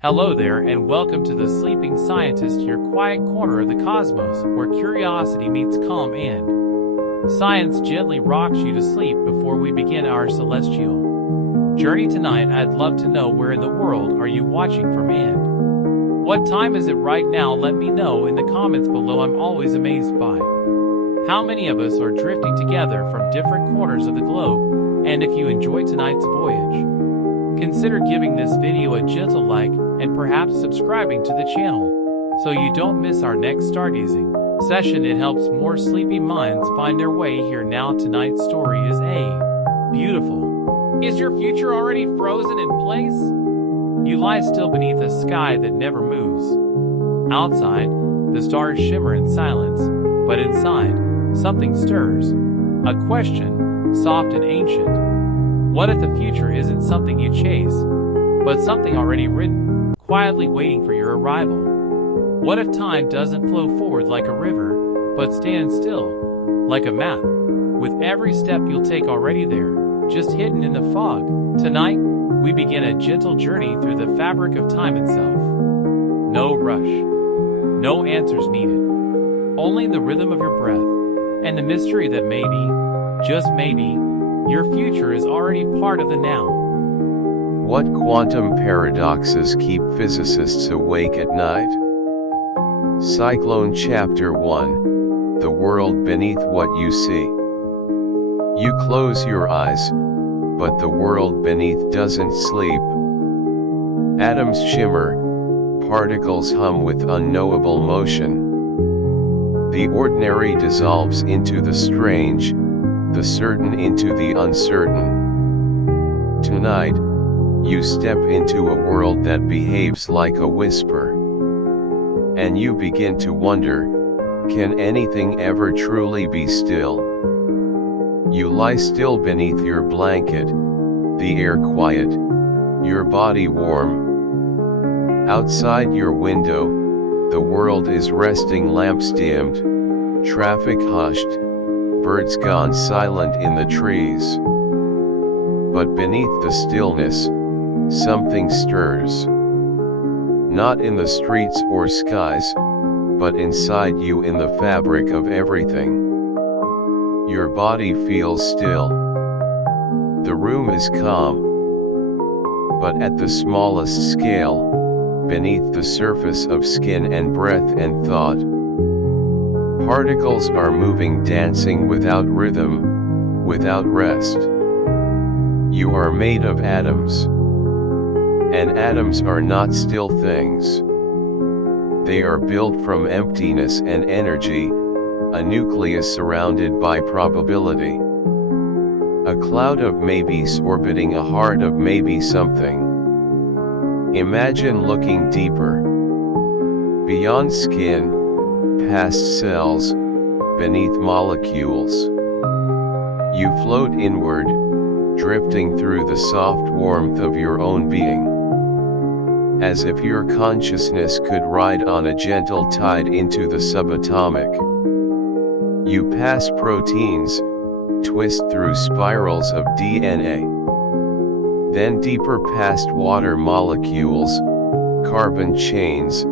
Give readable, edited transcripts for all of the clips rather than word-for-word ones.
Hello there, and welcome to the Sleeping Scientist, your quiet corner of the cosmos, where curiosity meets calm and science gently rocks you to sleep before we begin our celestial journey tonight. I'd love to know, where in the world are you watching from and what time is it right now? Let me know in the comments below. I'm always amazed by how many of us are drifting together from different corners of the globe, and if you enjoy tonight's voyage, consider giving this video a gentle like and perhaps subscribing to the channel so you don't miss our next stargazing session. It helps more sleepy minds find their way here. Now, tonight's story is a beautiful. Is your future already frozen in place? You lie still beneath a sky that never moves. Outside, the stars shimmer in silence, but inside, something stirs. A question, soft and ancient. What if the future isn't something you chase, but something already written, quietly waiting for your arrival? What if time doesn't flow forward like a river, but stands still, like a map, with every step you'll take already there, just hidden in the fog? Tonight, we begin a gentle journey through the fabric of time itself. No rush, no answers needed, only the rhythm of your breath, and the mystery that maybe, just maybe, your future is already part of the now. What quantum paradoxes keep physicists awake at night? Cyclone Chapter 1, The World Beneath What You See. You close your eyes, but the world beneath doesn't sleep. Atoms shimmer, particles hum with unknowable motion. The ordinary dissolves into the strange, the certain into the uncertain. Tonight, you step into a world that behaves like a whisper. And you begin to wonder, can anything ever truly be still? You lie still beneath your blanket, the air quiet, your body warm. Outside your window, the world is resting, lamps dimmed, traffic hushed, birds gone silent in the trees. But beneath the stillness, something stirs. Not in the streets or skies, but inside you, in the fabric of everything. Your body feels still. The room is calm. But at the smallest scale, beneath the surface of skin and breath and thought, particles are moving, dancing without rhythm, without rest. You are made of atoms. And atoms are not still things. They are built from emptiness and energy, a nucleus surrounded by probability. A cloud of maybes orbiting a heart of maybe something. Imagine looking deeper. Beyond skin, past cells, beneath molecules. You float inward, drifting through the soft warmth of your own being. As if your consciousness could ride on a gentle tide into the subatomic. You pass proteins, twist through spirals of DNA. Then deeper past water molecules, carbon chains,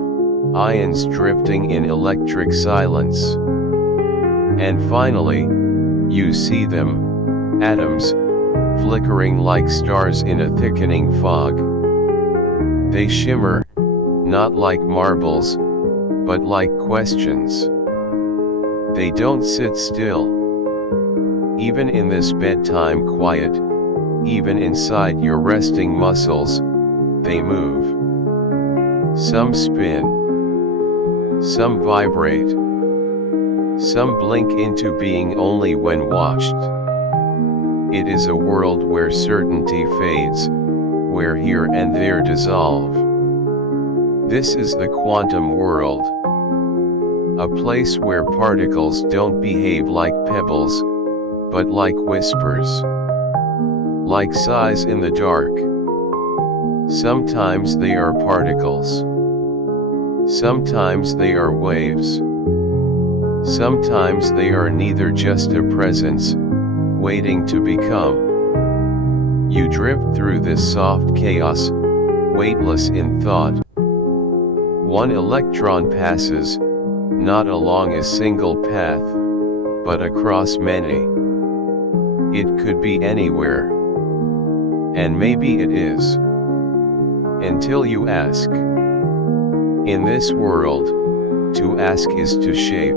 ions drifting in electric silence. And finally, you see them, atoms, flickering like stars in a thickening fog. They shimmer, not like marbles, but like questions. They don't sit still. Even in this bedtime quiet, even inside your resting muscles, they move. Some spin. Some vibrate. Some blink into being only when watched. It is a world where certainty fades, where here and there dissolve. This is the quantum world. A place where particles don't behave like pebbles, but like whispers. Like sighs in the dark. Sometimes they are particles. Sometimes they are waves. Sometimes they are neither, just a presence, waiting to become. You drift through this soft chaos, weightless in thought. One electron passes, not along a single path, but across many. It could be anywhere. And maybe it is. Until you ask. In this world, to ask is to shape.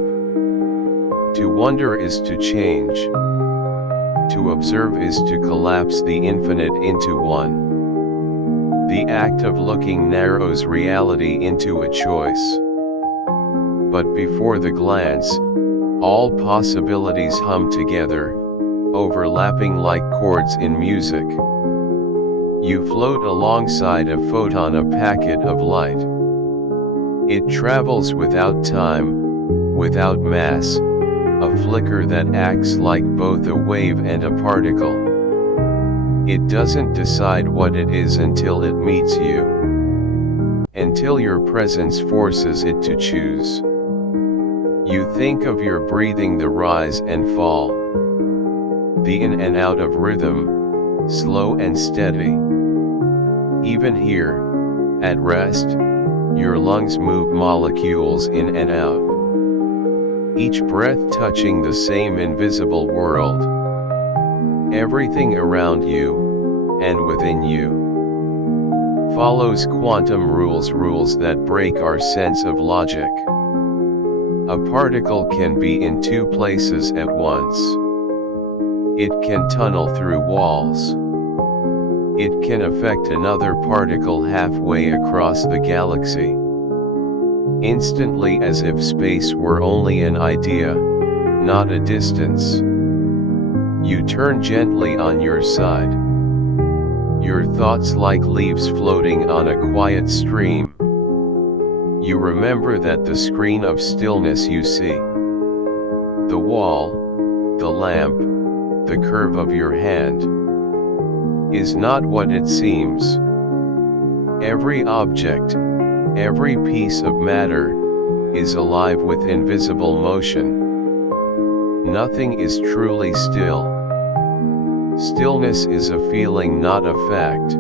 To wonder is to change. To observe is to collapse the infinite into one. The act of looking narrows reality into a choice. But before the glance, all possibilities hum together, overlapping like chords in music. You float alongside a photon, a packet of light. It travels without time, without mass, a flicker that acts like both a wave and a particle. It doesn't decide what it is until it meets you. Until your presence forces it to choose. You think of your breathing, the rise and fall. The in and out of rhythm, slow and steady. Even here, at rest, your lungs move molecules in and out. Each breath touching the same invisible world. Everything around you, and within you, follows quantum rules that break our sense of logic. A particle can be in two places at once. It can tunnel through walls. It can affect another particle halfway across the galaxy. Instantly, as if space were only an idea, not a distance. You turn gently on your side. Your thoughts like leaves floating on a quiet stream. You remember that the screen of stillness you see, the wall, the lamp, the curve of your hand, is not what it seems. Every object, every piece of matter, is alive with invisible motion. Nothing is truly still. Stillness is a feeling, not a fact.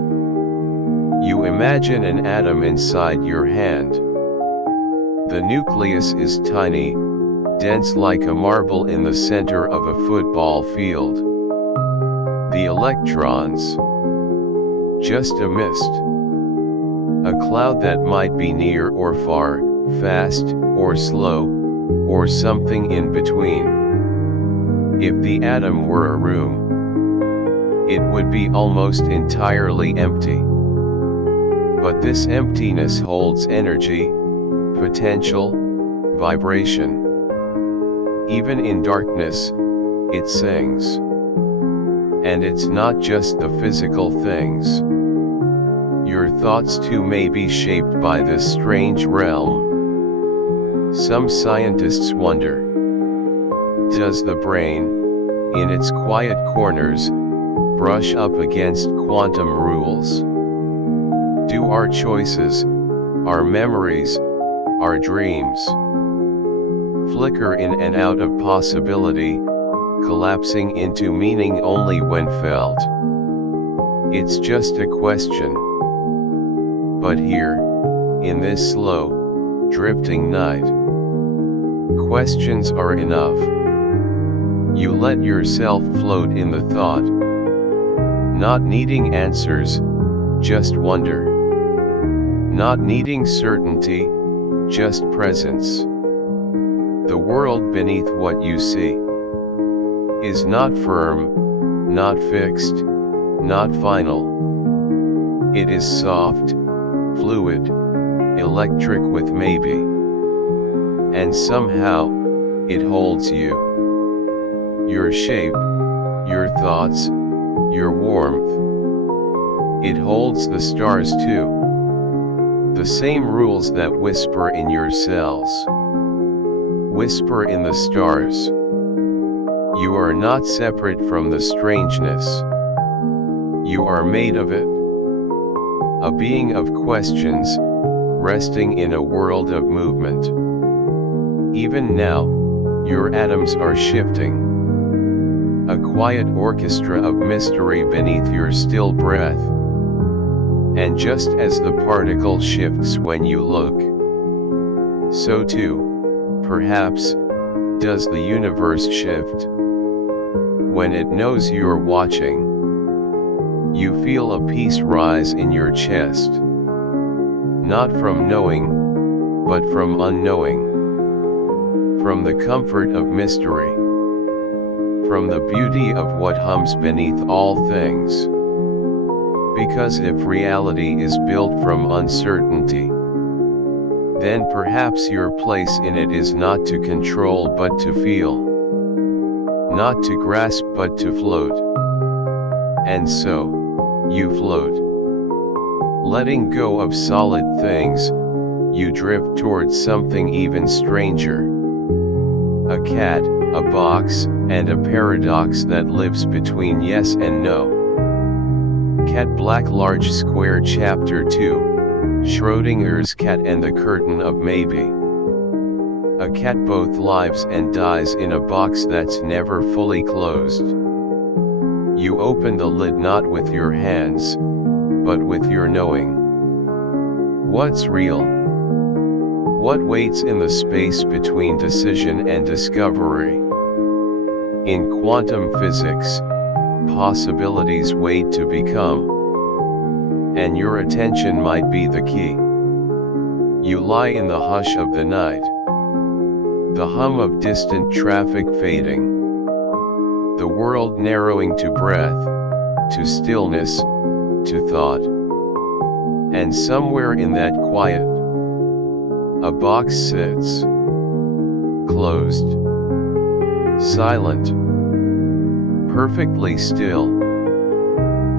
You imagine an atom inside your hand. The nucleus is tiny, dense like a marble in the center of a football field. The electrons, just a mist. A cloud that might be near or far, fast or slow, or something in between. If the atom were a room, it would be almost entirely empty. But this emptiness holds energy, potential, vibration. Even in darkness, it sings. And it's not just the physical things. Your thoughts too may be shaped by this strange realm. Some scientists wonder, does the brain, in its quiet corners, brush up against quantum rules? Do our choices, our memories, our dreams, flicker in and out of possibility, collapsing into meaning only when felt? It's just a question. But here, in this slow, drifting night, questions are enough. You let yourself float in the thought, not needing answers, just wonder. Not needing certainty, just presence. The world beneath what you see is not firm, not fixed, not final. It is soft, fluid, electric with maybe. And somehow, it holds you. Your shape, your thoughts, your warmth. It holds the stars too. The same rules that whisper in your cells whisper in the stars. You are not separate from the strangeness. You are made of it. A being of questions, resting in a world of movement. Even now, your atoms are shifting. A quiet orchestra of mystery beneath your still breath. And just as the particle shifts when you look, so too, perhaps, does the universe shift. When it knows you're watching, you feel a peace rise in your chest. Not from knowing, but from unknowing. From the comfort of mystery. From the beauty of what hums beneath all things. Because if reality is built from uncertainty, then perhaps your place in it is not to control but to feel. Not to grasp but to float. And so, you float. Letting go of solid things, you drift towards something even stranger. A cat, a box, and a paradox that lives between yes and no. Cat Black Large Square Chapter 2, Schrodinger's Cat and the Curtain of Maybe. A cat both lives and dies in a box that's never fully closed. You open the lid not with your hands, but with your knowing. What's real? What waits in the space between decision and discovery? In quantum physics, possibilities wait to become. And your attention might be the key. You lie in the hush of the night. The hum of distant traffic fading. The world narrowing to breath, to stillness, to thought. And somewhere in that quiet, a box sits. Closed. Silent. Perfectly still.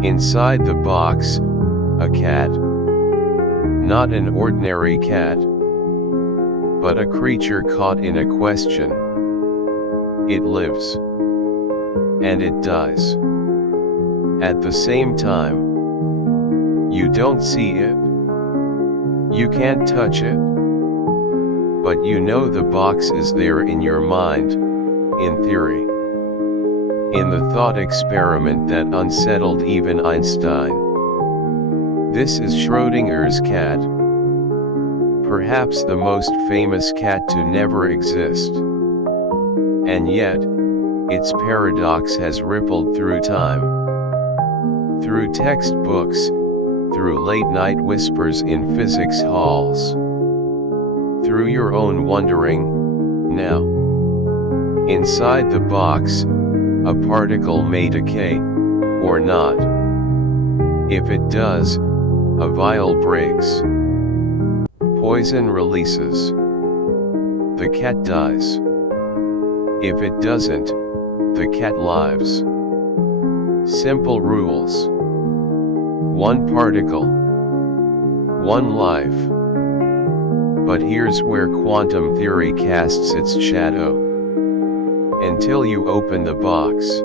Inside the box, a cat. Not an ordinary cat, but a creature caught in a question. It lives. And it dies. At the same time. You don't see it. You can't touch it. But you know the box is there in your mind, in theory. In the thought experiment that unsettled even Einstein. This is Schrodinger's cat. Perhaps the most famous cat to never exist. And yet, its paradox has rippled through time. Through textbooks, through late-night whispers in physics halls. Through your own wondering, now. Inside the box, a particle may decay, or not. If it does, a vial breaks. Poison releases. The cat dies. If it doesn't, the cat lives. Simple rules. One particle. One life. But here's where quantum theory casts its shadow. Until you open the box,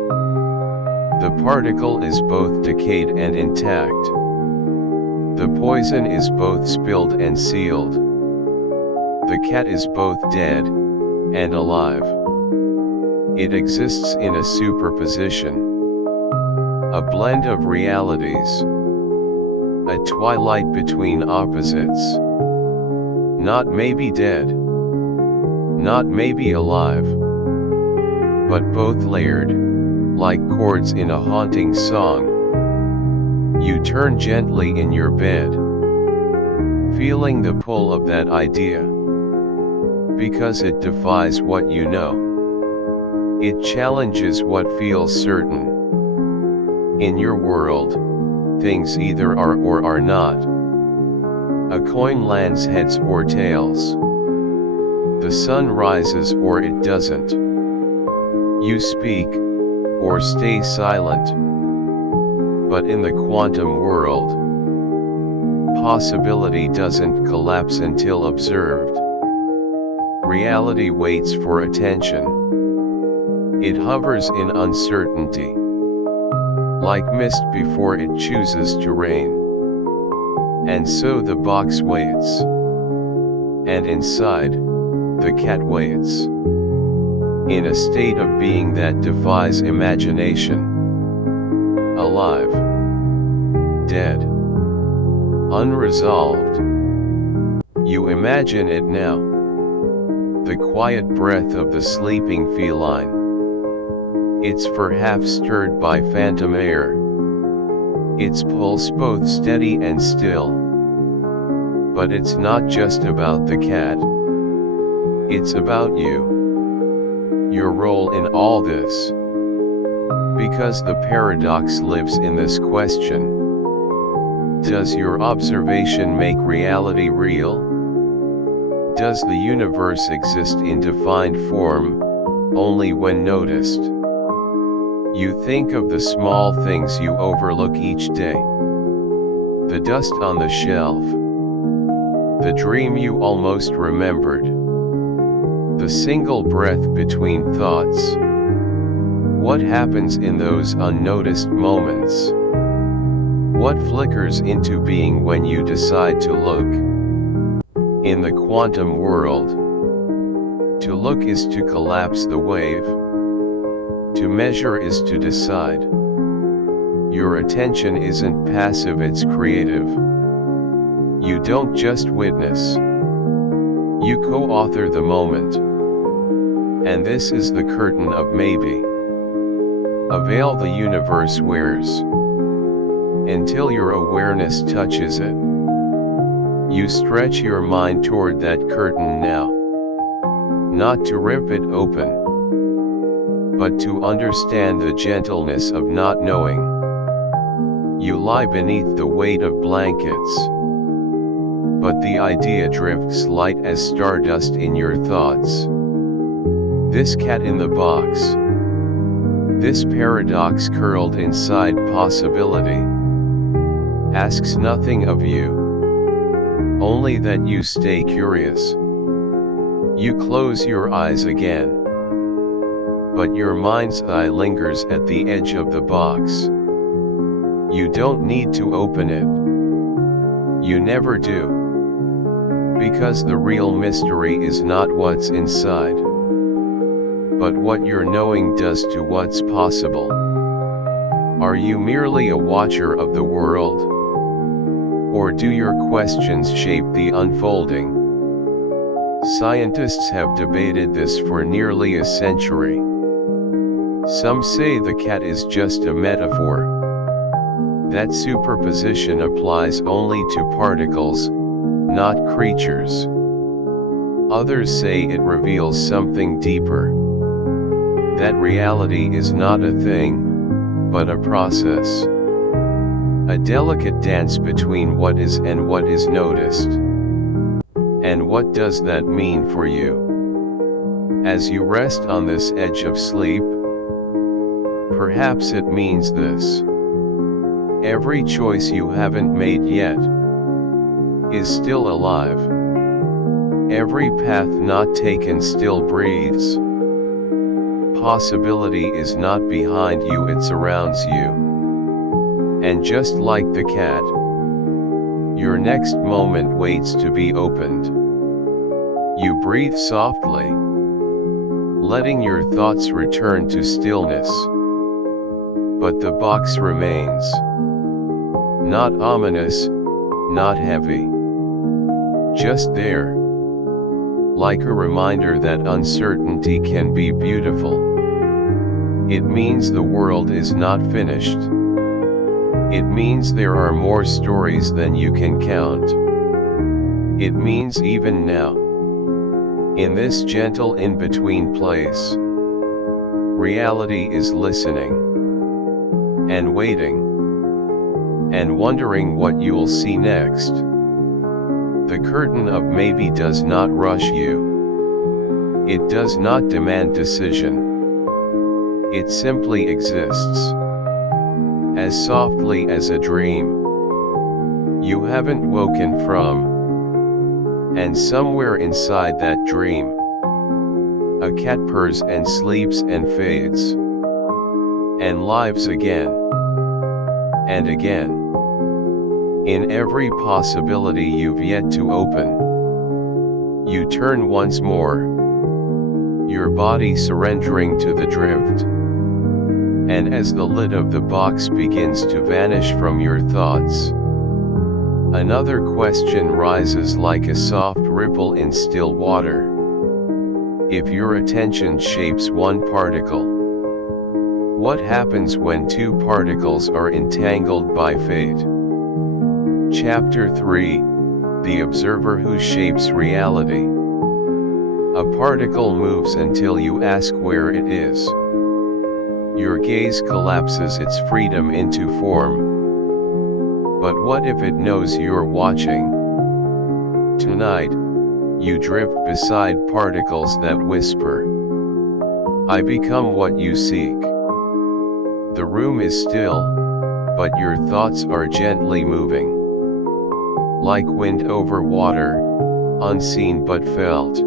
the particle is both decayed and intact. The poison is both spilled and sealed. The cat is both dead and alive. It exists in a superposition, a blend of realities, a twilight between opposites. Not maybe dead, not maybe alive, but both layered, like chords in a haunting song. You turn gently in your bed, feeling the pull of that idea, because it defies what you know. It challenges what feels certain. In your world, things either are or are not. A coin lands heads or tails. The sun rises or it doesn't. You speak, or stay silent. But in the quantum world, possibility doesn't collapse until observed. Reality waits for attention. It hovers in uncertainty, like mist before it chooses to rain. And so the box waits. And inside, the cat waits. In a state of being that defies imagination. Alive. Dead. unresolved. You imagine it now. The quiet breath of the sleeping feline. Its fur half stirred by phantom air. Its pulse both steady and still. But it's not just about the cat. It's about you. Your role in all this. Because the paradox lives in this question. Does your observation make reality real? Does the universe exist in defined form, only when noticed? You think of the small things you overlook each day. The dust on the shelf. The dream you almost remembered. The single breath between thoughts. What happens in those unnoticed moments? What flickers into being when you decide to look? In the quantum world, to look is to collapse the wave. To measure is to decide. Your attention isn't passive, it's creative. You don't just witness. You co-author the moment. And this is the curtain of maybe. A veil the universe wears. Until your awareness touches it. You stretch your mind toward that curtain now. Not to rip it open, but to understand the gentleness of not knowing. You lie beneath the weight of blankets. But the idea drifts light as stardust in your thoughts. This cat in the box. This paradox curled inside possibility. Asks nothing of you. Only that you stay curious. You close your eyes again. But your mind's eye lingers at the edge of the box. You don't need to open it. You never do. Because the real mystery is not what's inside, but what your knowing does to what's possible. Are you merely a watcher of the world? Or do your questions shape the unfolding? Scientists have debated this for nearly a century. Some say the cat is just a metaphor. That superposition applies only to particles, not creatures. Others say it reveals something deeper. That reality is not a thing, but a process. A delicate dance between what is and what is noticed. And what does that mean for you? As you rest on this edge of sleep, perhaps it means this. Every choice you haven't made yet is still alive. Every path not taken still breathes. Possibility is not behind you, it surrounds you. And just like the cat, your next moment waits to be opened. You breathe softly, letting your thoughts return to stillness. But the box remains. Not ominous, not heavy. Just there. Like a reminder that uncertainty can be beautiful. It means the world is not finished. It means there are more stories than you can count. It means even now, in this gentle in-between place, reality is listening, and waiting, and wondering what you'll see next. The curtain of maybe does not rush you. It does not demand decision. It simply exists. As softly as a dream you haven't woken from. And somewhere inside that dream, a cat purrs and sleeps and fades. And lives again. And again. In every possibility you've yet to open. You turn once more. Your body surrendering to the drift. And as the lid of the box begins to vanish from your thoughts, Another question rises like a soft ripple in still water. If your attention shapes one particle, what happens when two particles are entangled by fate? Chapter 3, The Observer Who Shapes Reality. A particle moves until you ask where it is. Your gaze collapses its freedom into form. But what if it knows you're watching? Tonight, you drift beside particles that whisper, "I become what you seek." The room is still, but your thoughts are gently moving. Like wind over water, unseen but felt.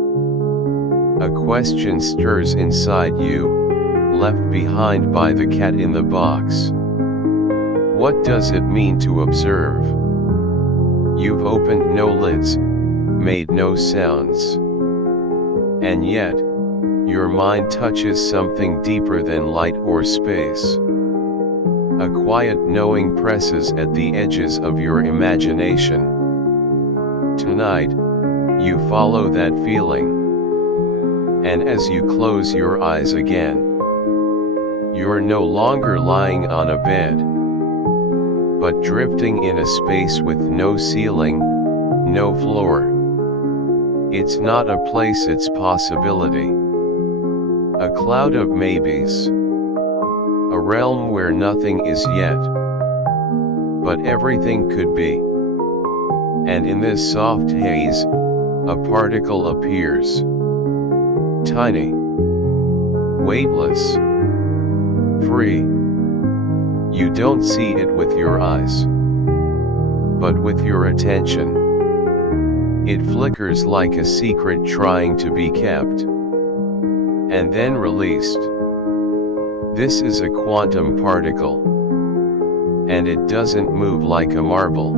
A question stirs inside you, left behind by the cat in the box. What does it mean to observe? You've opened no lids, made no sounds. And yet, your mind touches something deeper than light or space. A quiet knowing presses at the edges of your imagination. Tonight, you follow that feeling. And as you close your eyes again, you're no longer lying on a bed, but drifting in a space with no ceiling, no floor. It's not a place, it's possibility. A cloud of maybes. A realm where nothing is yet, but everything could be. And in this soft haze, a particle appears. Tiny. Weightless. Free. You don't see it with your eyes, but with your attention. It flickers like a secret trying to be kept, and then released. This is a quantum particle, and it doesn't move like a marble.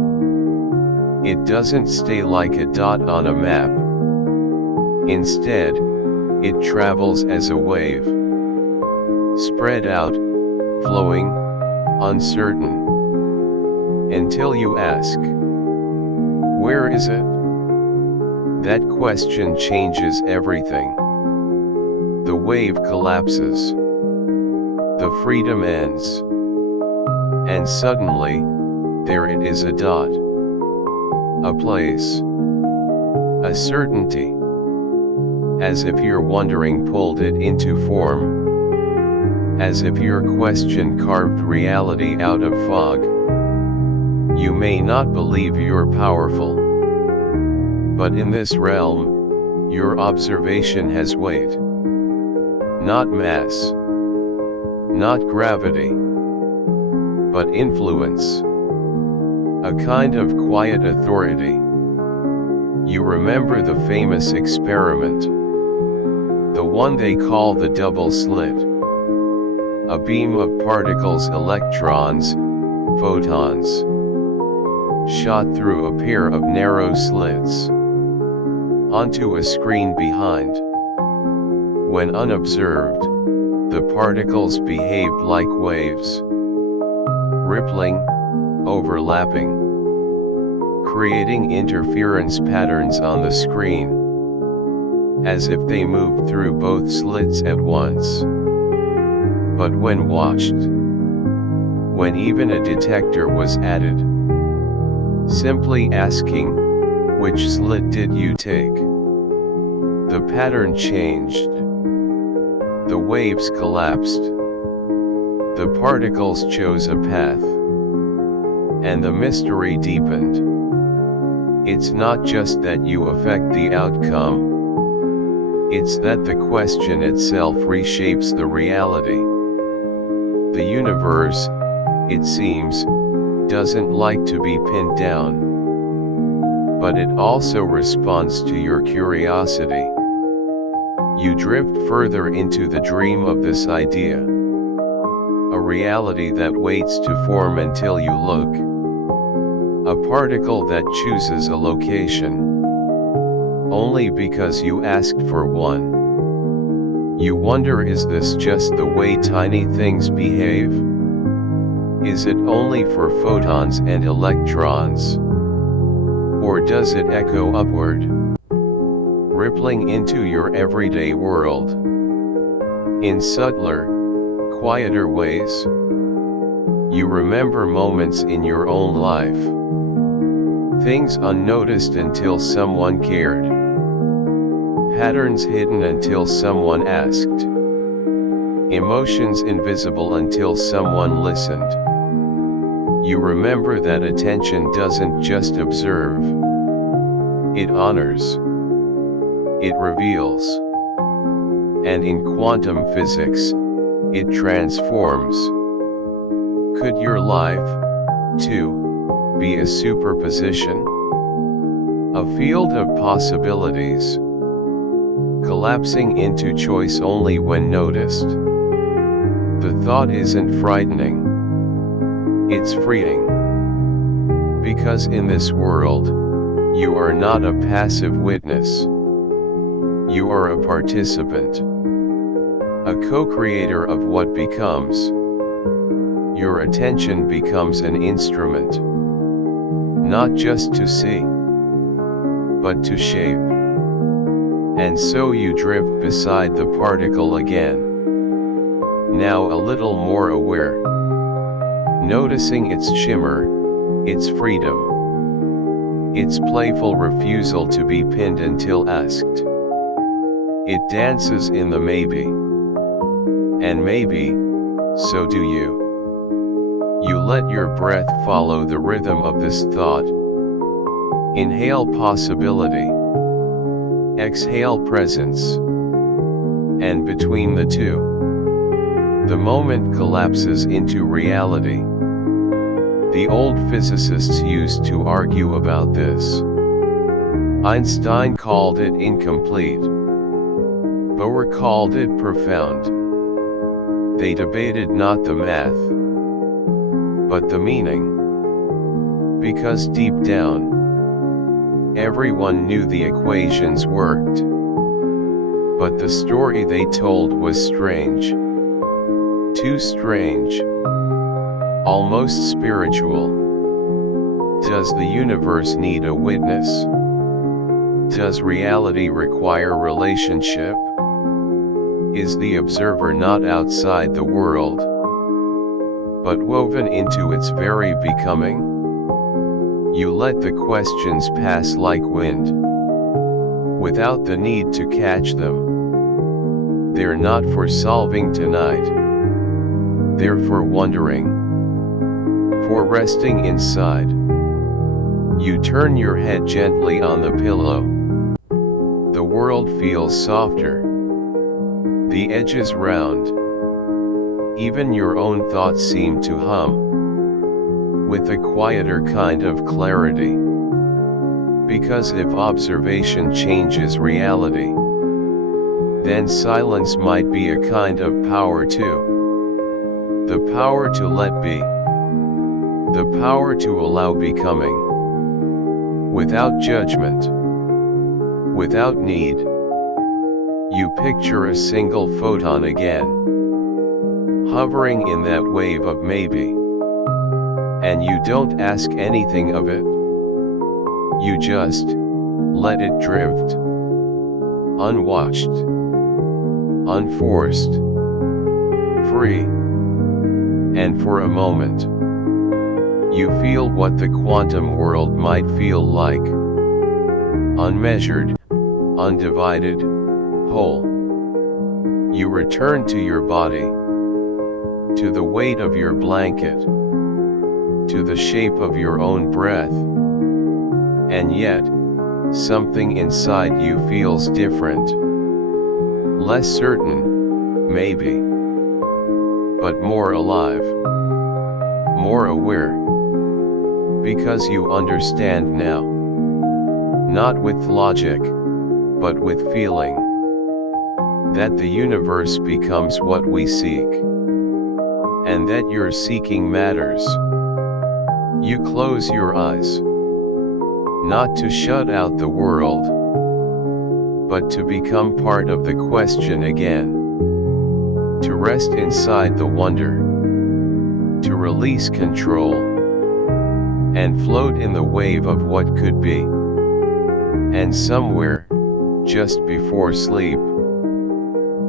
It doesn't stay like a dot on a map. Instead, it travels as a wave, spread out, flowing, uncertain, until you ask, where is it? That question changes everything. The wave collapses. The freedom ends. And suddenly, there it is, a dot. A place. A certainty. As if your wondering pulled it into form. As if your question carved reality out of fog. You may not believe you're powerful. But in this realm, your observation has weight. Not mass. Not gravity. But influence. A kind of quiet authority. You remember the famous experiment. The one they call the double slit. A beam of particles, electrons, photons, shot through a pair of narrow slits onto a screen behind. When unobserved, the particles behaved like waves, rippling, overlapping, creating interference patterns on the screen, as if they moved through both slits at once. But when watched, when even a detector was added, simply asking, which slit did you take? The pattern changed. The waves collapsed. The particles chose a path. And the mystery deepened. It's not just that you affect the outcome. It's that the question itself reshapes the reality. The universe, it seems, doesn't like to be pinned down. But it also responds to your curiosity. You drift further into the dream of this idea. A reality that waits to form until you look. A particle that chooses a location. Only because you asked for one. You wonder, is this just the way tiny things behave? Is it only for photons and electrons? Or does it echo upward, rippling into your everyday world? In subtler, quieter ways, you remember moments in your own life. Things unnoticed until someone cared. Patterns hidden until someone asked. Emotions invisible until someone listened. You remember that attention doesn't just observe. It honors. It reveals. And in quantum physics, it transforms. Could your life, too, be a superposition? A field of possibilities, collapsing into choice only when noticed? The thought isn't frightening. It's freeing. Because in this world, you are not a passive witness. You are a participant. A co-creator of what becomes. Your attention becomes an instrument. Not just to see, but to shape. And so you drift beside the particle again. Now a little more aware. Noticing its shimmer, its freedom. Its playful refusal to be pinned until asked. It dances in the maybe. And maybe, so do you. You let your breath follow the rhythm of this thought. Inhale possibility. Exhale presence. And between the two, the moment collapses into reality. The old physicists used to argue about this. Einstein called it incomplete. Bohr called it profound. They debated not the math, but the meaning. Because deep down, everyone knew the equations worked. But the story they told was strange. Too strange. Almost spiritual. Does the universe need a witness? Does reality require relationship? Is the observer not outside the world, but woven into its very becoming? You let the questions pass like wind, without the need to catch them. They're not for solving tonight. They're for wondering, for resting inside. You turn your head gently on the pillow. The world feels softer. The edges round. Even your own thoughts seem to hum, with a quieter kind of clarity. Because if observation changes reality, then silence might be a kind of power too. The power to let be. The power to allow becoming. Without judgment. Without need. You picture a single photon again, hovering in that wave of maybe. And you don't ask anything of it. You just let it drift. Unwatched. Unforced. Free. And for a moment, you feel what the quantum world might feel like. Unmeasured, undivided, whole. You return to your body, to the weight of your blanket, to the shape of your own breath. And yet, something inside you feels different. Less certain, maybe, but more alive, more aware. Because you understand now. Not with logic, but with feeling. That the universe becomes what we seek. And that your seeking matters. You close your eyes. Not to shut out the world, but to become part of the question again. To rest inside the wonder. To release control. and float in the wave of what could be. And somewhere, just before sleep,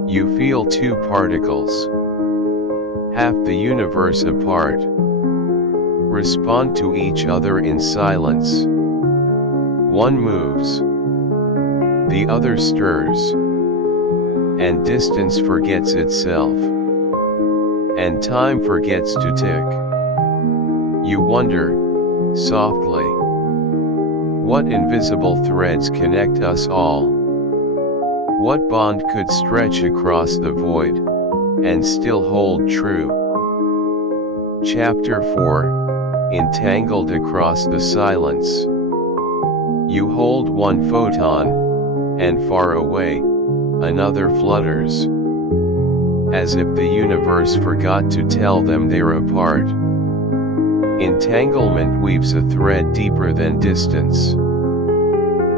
you feel two particles, half the universe apart, respond to each other in silence. One moves, the other stirs, and distance forgets itself, and time forgets to tick. You wonder, softly, what invisible threads connect us all? What bond could stretch across the void, and still hold true? Chapter 4, Entangled Across the Silence. You hold one photon, and far away, another flutters, as if the universe forgot to tell them they're apart. Entanglement weaves a thread deeper than distance.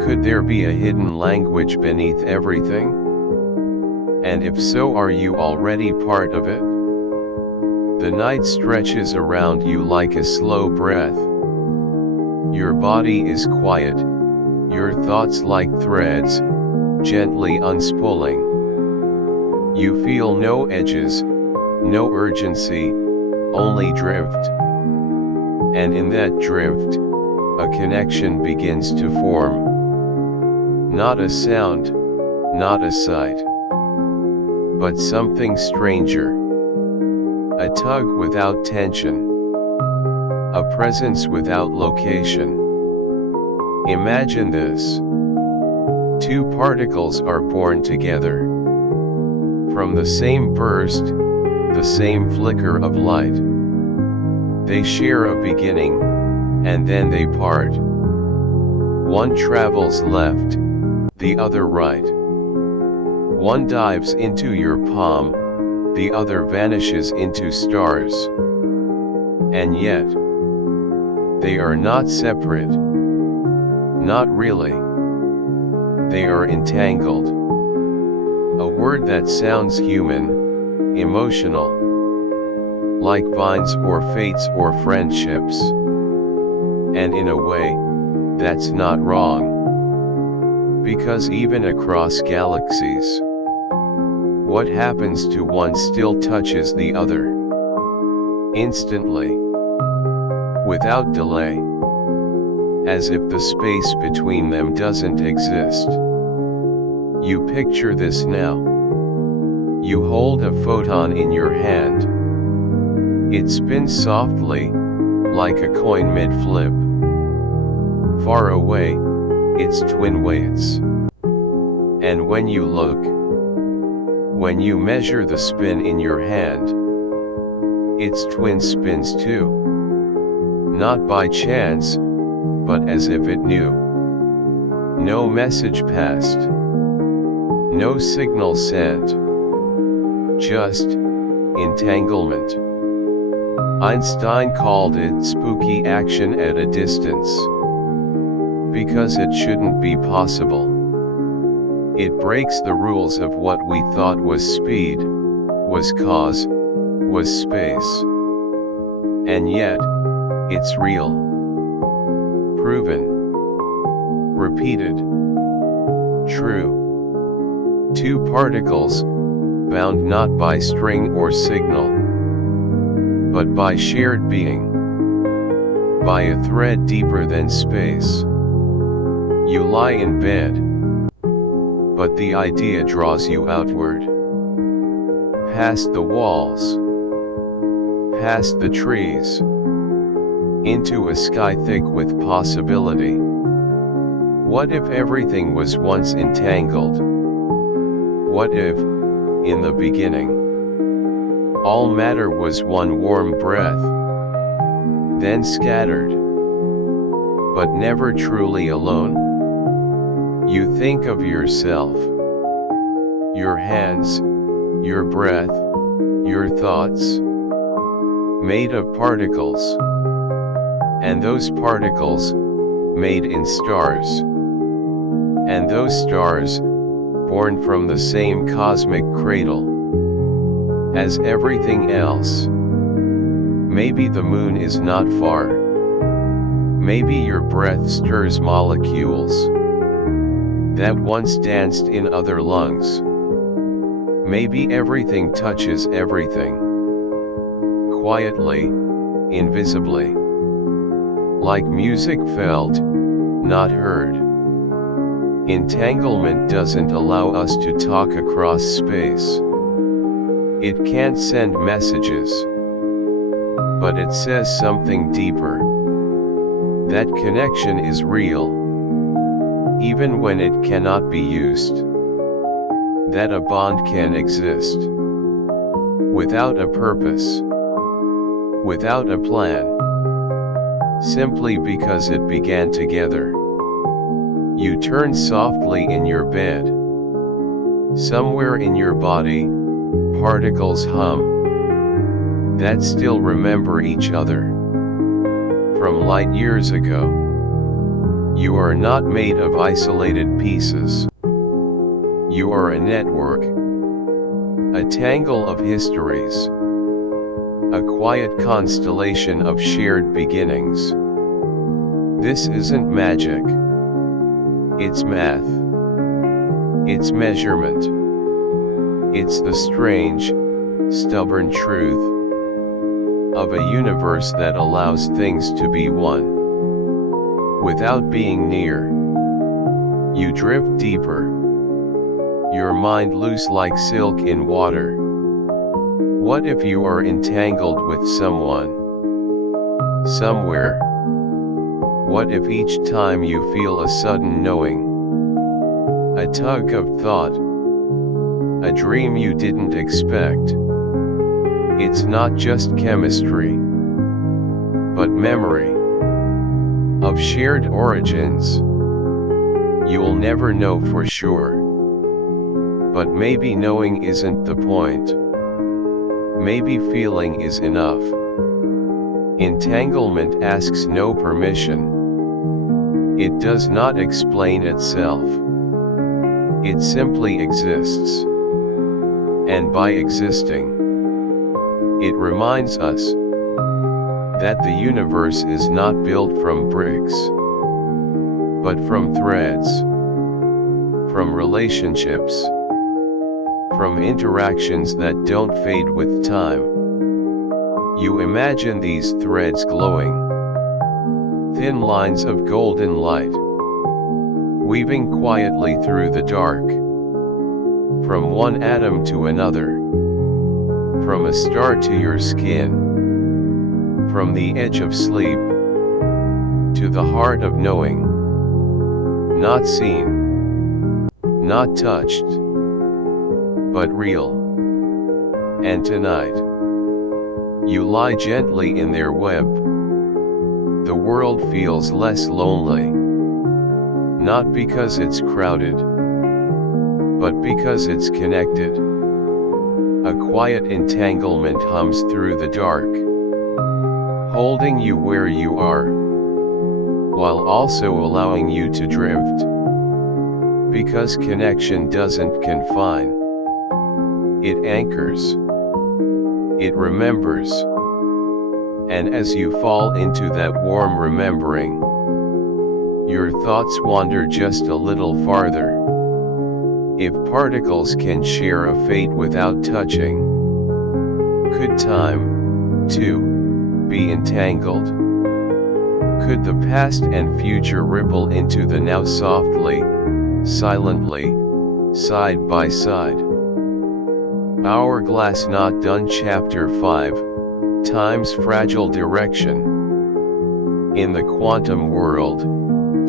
Could there be a hidden language beneath everything? And if so, are you already part of it? The night stretches around you like a slow breath. Your body is quiet, your thoughts like threads, gently unspooling. You feel no edges, no urgency, only drift. And in that drift, a connection begins to form. Not a sound, not a sight, but something stranger. A tug without tension, a presence without location. Imagine this. Two particles are born together. From the same burst, the same flicker of light. They share a beginning, and then they part. One travels left, the other right. One dives into your palm, the other vanishes into stars. And yet, they are not separate. Not really. They are entangled. A word that sounds human, emotional, like vines or fates or friendships. And in a way, that's not wrong. Because even across galaxies, what happens to one still touches the other. Instantly. Without delay. As if the space between them doesn't exist. You picture this now. You hold a photon in your hand. It spins softly, like a coin mid-flip. Far away, its twin waits. And when you look, when you measure the spin in your hand, its twin spins too. Not by chance, but as if it knew. No message passed. No signal sent. Just entanglement. Einstein called it spooky action at a distance. Because it shouldn't be possible. It breaks the rules of what we thought was speed, was cause, was space. And yet, it's real. Proven. Repeated. True. Two particles, bound not by string or signal, but by shared being. By a thread deeper than space. You lie in bed, but the idea draws you outward. Past the walls, past the trees, into a sky thick with possibility. What if everything was once entangled? What if, in the beginning, all matter was one warm breath, then scattered, but never truly alone? You think of yourself, your hands, your breath, your thoughts, made of particles, and those particles, made in stars, and those stars, born from the same cosmic cradle as everything else. Maybe the moon is not far. Maybe your breath stirs molecules that once danced in other lungs. Maybe everything touches everything, quietly, invisibly. Like music felt, not heard. Entanglement doesn't allow us to talk across space. It can't send messages. But it says something deeper. That connection is real, even when it cannot be used. That a bond can exist without a purpose, without a plan, simply because it began together. You turn softly in your bed. Somewhere in your body, particles hum that still remember each other from light years ago. You are not made of isolated pieces. You are a network, a tangle of histories, a quiet constellation of shared beginnings. This isn't magic. It's math. It's measurement. It's the strange, stubborn truth of a universe that allows things to be one without being near. You drift deeper, your mind loose like silk in water. What if you are entangled with someone, somewhere? What if each time you feel a sudden knowing, a tug of thought, a dream you didn't expect? It's not just chemistry, but memory of shared origins. You'll never know for sure. But maybe knowing isn't the point. Maybe feeling is enough. Entanglement asks no permission. It does not explain itself. It simply exists. And by existing, it reminds us that the universe is not built from bricks, but from threads, from relationships, from interactions that don't fade with time. You imagine these threads glowing, thin lines of golden light, weaving quietly through the dark, from one atom to another, from a star to your skin, from the edge of sleep to the heart of knowing. Not seen, not touched, but real. And tonight, you lie gently in their web. The world feels less lonely, not because it's crowded, but because it's connected. A quiet entanglement hums through the dark, holding you where you are, while also allowing you to drift. Because connection doesn't confine. It anchors. It remembers. And as you fall into that warm remembering, your thoughts wander just a little farther. If particles can share a fate without touching, could time, too, be entangled? Could the past and future ripple into the now softly, silently, side by side? Hourglass Not Done Chapter 5, Time's Fragile Direction. In the quantum world,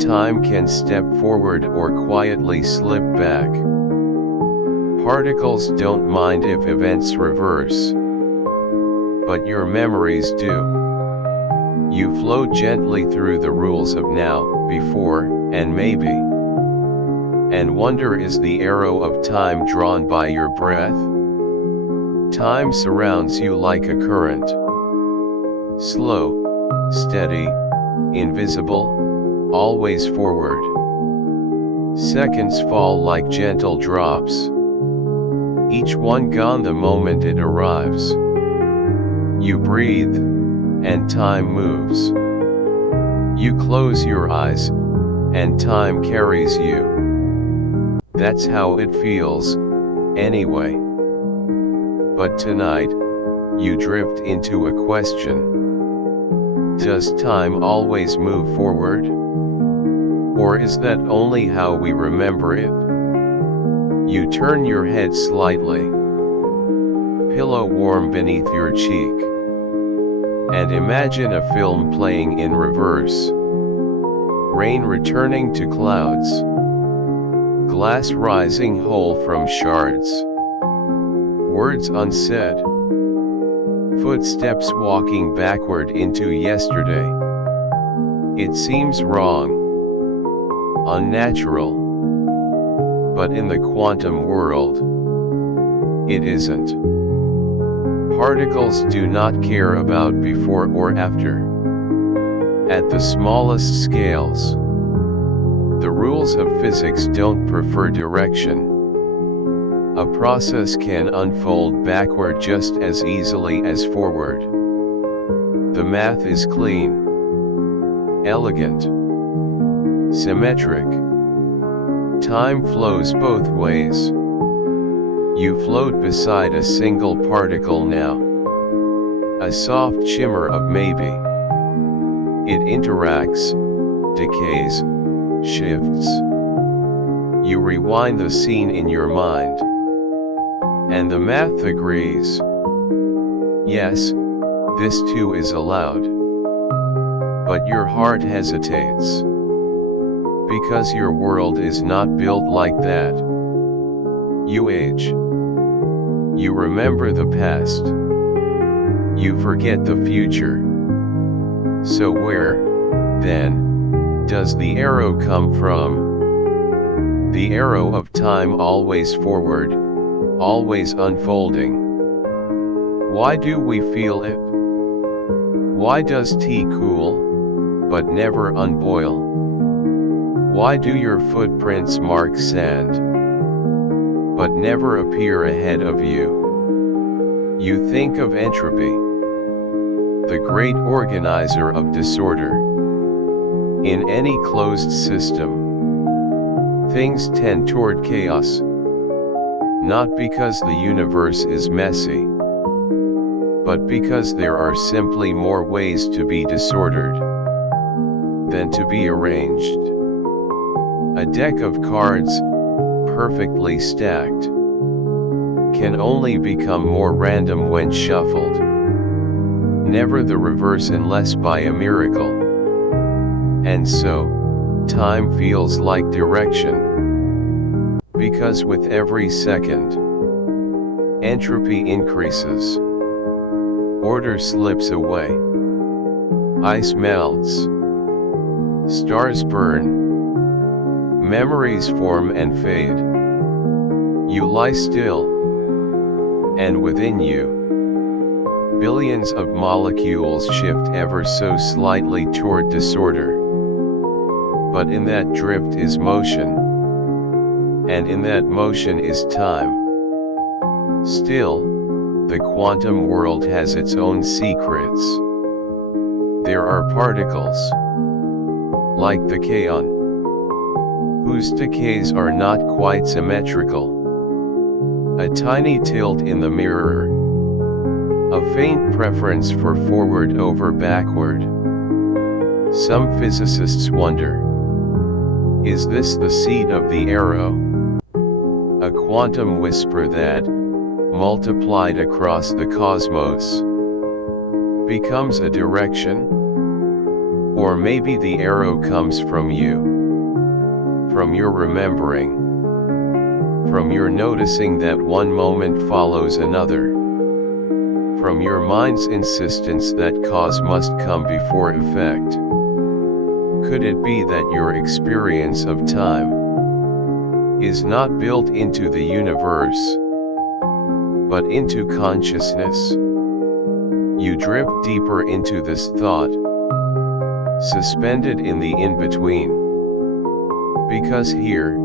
time can step forward or quietly slip back. Particles don't mind if events reverse, but your memories do. You flow gently through the rules of now, before, and maybe. And wonder is the arrow of time drawn by your breath? Time surrounds you like a current. Slow, steady, invisible, always forward. Seconds fall like gentle drops, each one gone the moment it arrives. You breathe, and time moves. You close your eyes, and time carries you. That's how it feels, anyway. But tonight, you drift into a question. Does time always move forward? Or is that only how we remember it? You turn your head slightly, pillow warm beneath your cheek, and imagine a film playing in reverse. Rain returning to clouds, glass rising whole from shards, words unsaid, footsteps walking backward into yesterday. It seems wrong, unnatural, but in the quantum world, it isn't. Particles do not care about before or after. At the smallest scales, the rules of physics don't prefer direction. A process can unfold backward just as easily as forward. The math is clean, elegant, symmetric. Time flows both ways. You float beside a single particle now, a soft shimmer of maybe. It interacts, decays, shifts. You rewind the scene in your mind, and the math agrees. Yes, this too is allowed. But your heart hesitates, because your world is not built like that. You age. You remember the past. You forget the future. So where, then, does the arrow come from? The arrow of time always forward, always unfolding. Why do we feel it? Why does tea cool, but never unboil? Why do your footprints mark sand, but never appear ahead of you? You think of entropy, the great organizer of disorder. In any closed system, things tend toward chaos. Not because the universe is messy, but because there are simply more ways to be disordered than to be arranged. A deck of cards, perfectly stacked, can only become more random when shuffled. Never the reverse unless by a miracle. And so, time feels like direction. Because with every second, entropy increases. Order slips away. Ice melts. Stars burn. Memories form and fade. You lie still. And within you, billions of molecules shift ever so slightly toward disorder. But in that drift is motion. And in that motion is time. Still, the quantum world has its own secrets. There are particles, like the kaon, whose decays are not quite symmetrical. A tiny tilt in the mirror. A faint preference for forward over backward. Some physicists wonder, is this the seed of the arrow? A quantum whisper that, multiplied across the cosmos, becomes a direction? Or maybe the arrow comes from you, from your remembering, from your noticing that one moment follows another, from your mind's insistence that cause must come before effect. Could it be that your experience of time is not built into the universe, but into consciousness? You drift deeper into this thought, suspended in the in-between. Because here,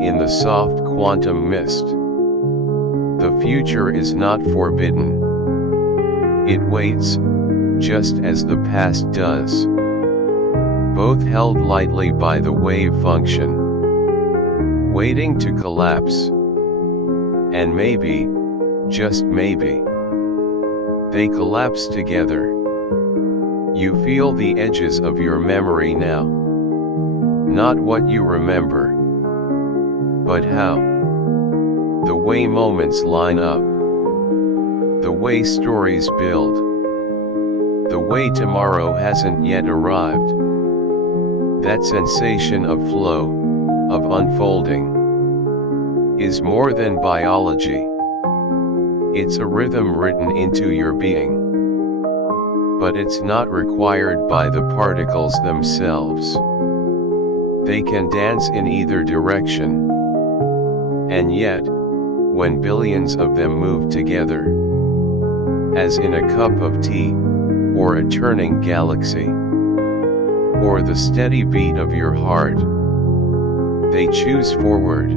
in the soft quantum mist, the future is not forbidden. It waits, just as the past does. both held lightly by the wave function, waiting to collapse. And maybe, just maybe, they collapse together. You feel the edges of your memory now. Not what you remember, but how. The way moments line up. The way stories build. The way tomorrow hasn't yet arrived. That sensation of flow, of unfolding, is more than biology. It's a rhythm written into your being. But it's not required by the particles themselves. They can dance in either direction. And yet, when billions of them move together, as in a cup of tea, or a turning galaxy, or the steady beat of your heart, they choose forward.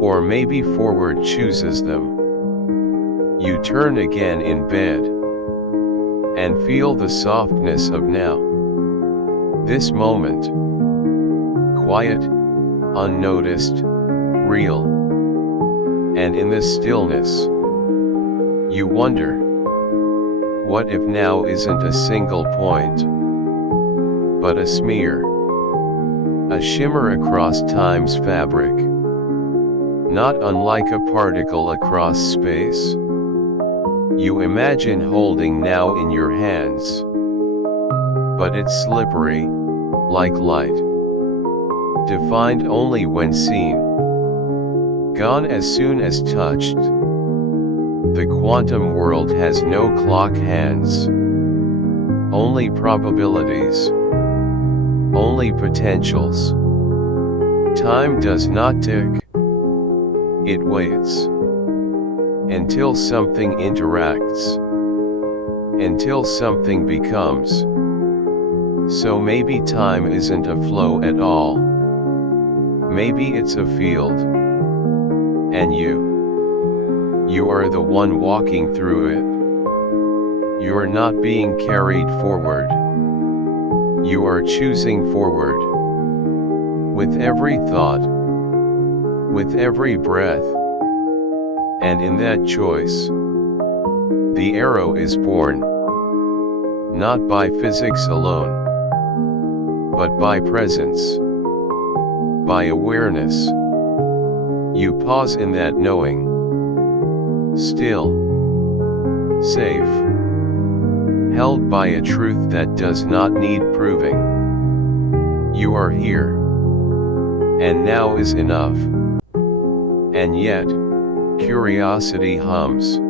Or maybe forward chooses them. You turn again in bed, and feel the softness of now. This moment, quiet, unnoticed, real. And in this stillness, you wonder, what if now isn't a single point, but a smear, a shimmer across time's fabric, not unlike a particle across space? You imagine holding now in your hands, but it's slippery, like light, defined only when seen, gone as soon as touched. The quantum world has no clock hands, only probabilities, only potentials. Time does not tick, it waits. Until something interacts. Until something becomes. So maybe time isn't a flow at all. Maybe it's a field. And you are the one walking through it. You're not being carried forward. You are choosing forward. With every thought. With every breath. And in that choice, the arrow is born, not by physics alone, but by presence, by awareness. You pause in that knowing, still, safe, held by a truth that does not need proving. You are here, and now is enough. And yet, curiosity hums.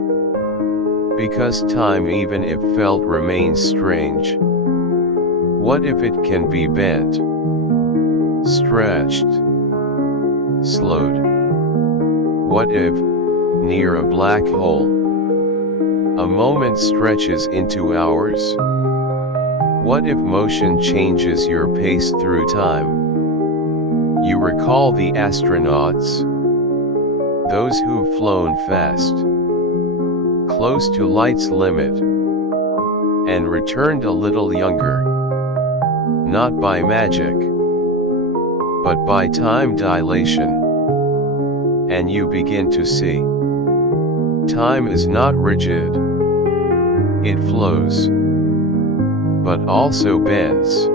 Because time, even if felt, remains strange. What if it can be bent, stretched, slowed? What if, near a black hole, a moment stretches into hours? What if motion changes your pace through time? You recall the astronauts, those who've flown fast, close to light's limit, and returned a little younger. Not by magic, but by time dilation. And you begin to see, time is not rigid. It flows, but also bends.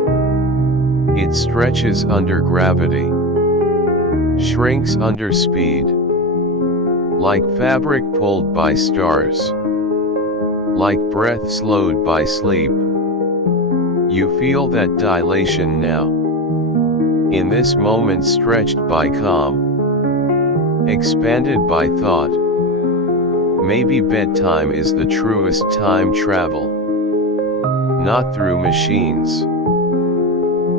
It stretches under gravity, shrinks under speed, like fabric pulled by stars, like breath slowed by sleep. You feel that dilation now, in this moment, stretched by calm, expanded by thought. Maybe bedtime is the truest time travel, not through machines,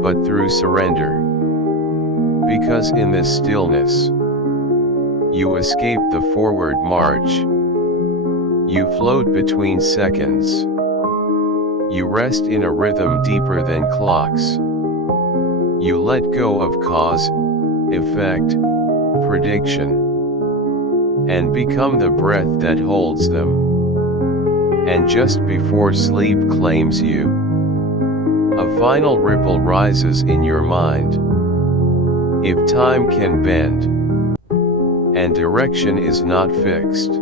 but through surrender. Because in this stillness, you escape the forward march. You float between seconds. You rest in a rhythm deeper than clocks. You let go of cause, effect, prediction, and become the breath that holds them. And just before sleep claims you, a final ripple rises in your mind. If time can bend, and direction is not fixed,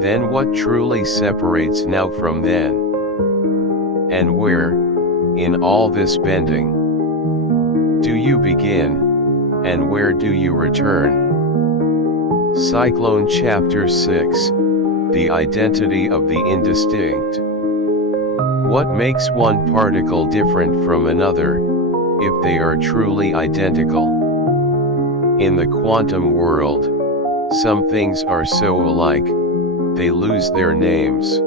then what truly separates now from then? And where, in all this bending, do you begin, and where do you return? Cyclone Chapter 6, The Identity of the Indistinct. What makes one particle different from another, if they are truly identical? In the quantum world, some things are so alike, they lose their names.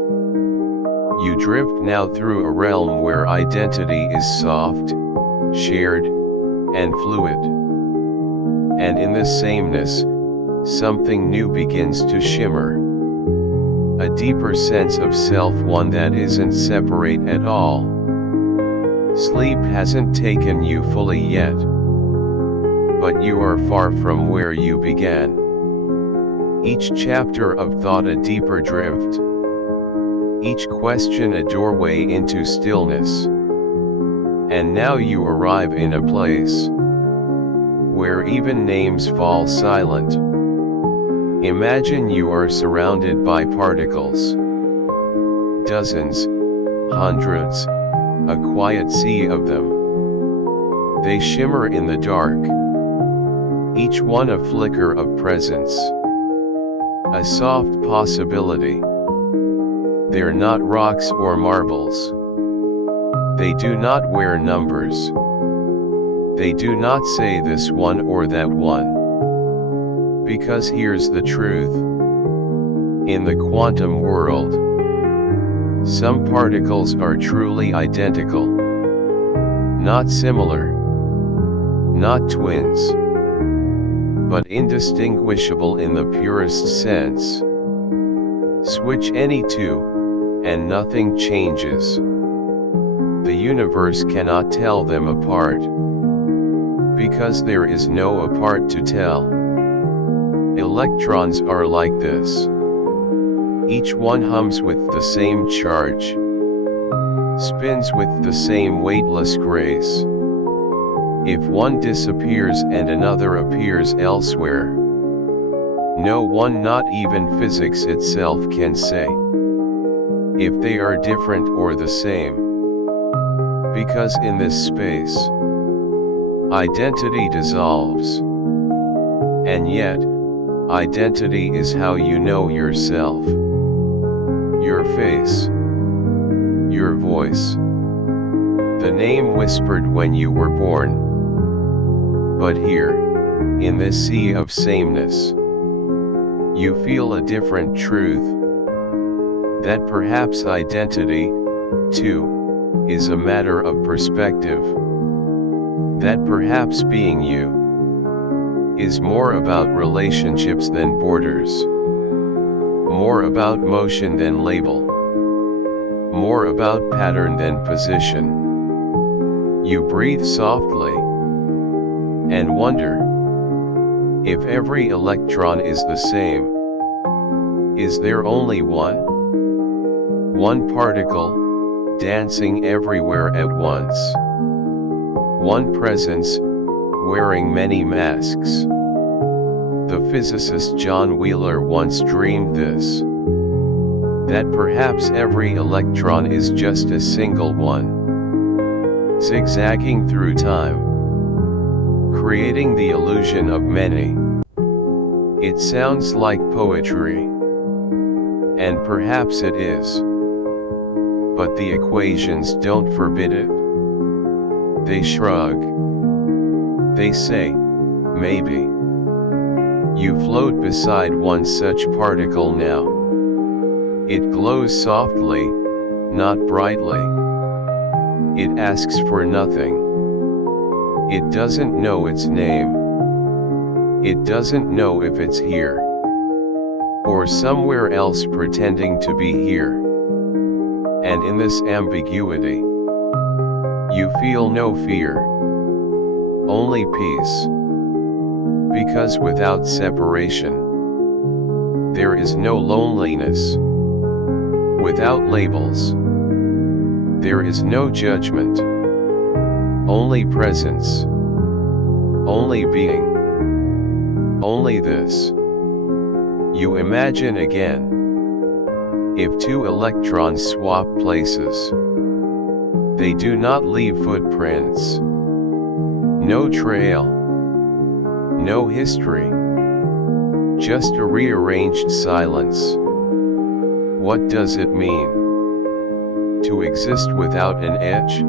You drift now through a realm where identity is soft, shared, and fluid. And in this sameness, something new begins to shimmer. A deeper sense of self, one that isn't separate at all. Sleep hasn't taken you fully yet, but you are far from where you began. Each chapter of thought a deeper drift, each question a doorway into stillness. And now you arrive in a place where even names fall silent. Imagine you are surrounded by particles. Dozens, hundreds, a quiet sea of them. They shimmer in the dark, each one a flicker of presence, a soft possibility. They're not rocks or marbles. They do not wear numbers. They do not say this one or that one. Because here's the truth. In the quantum world, some particles are truly identical. Not similar. Not twins. But indistinguishable in the purest sense. Switch any two, and nothing changes. The universe cannot tell them apart. Because there is no apart to tell. Electrons are like this. Each one hums with the same charge, spins with the same weightless grace. If one disappears and another appears elsewhere, no one, not even physics itself, can say if they are different or the same. Because in this space, identity dissolves. And yet, identity is how you know yourself. Your face. Your voice. The name whispered when you were born. But here, in this sea of sameness, you feel a different truth. That perhaps identity, too, is a matter of perspective. That perhaps being you is more about relationships than borders, more about motion than label, more about pattern than position. You breathe softly and wonder if every electron is the same. Is there only one? One particle, dancing everywhere at once. One presence, wearing many masks. The physicist John Wheeler once dreamed this. That perhaps every electron is just a single one, zigzagging through time, creating the illusion of many. It sounds like poetry. And perhaps it is. But the equations don't forbid it. They shrug. They say, maybe. You float beside one such particle now. It glows softly, not brightly. It asks for nothing. It doesn't know its name. It doesn't know if it's here or somewhere else pretending to be here. And in this ambiguity, you feel no fear, only peace. Because without separation, there is no loneliness. Without labels, There is no judgment. Only presence. Only being. Only this. You imagine again. If two electrons swap places, they do not leave footprints. No trail. No history. Just a rearranged silence. What does it mean? To exist without an edge?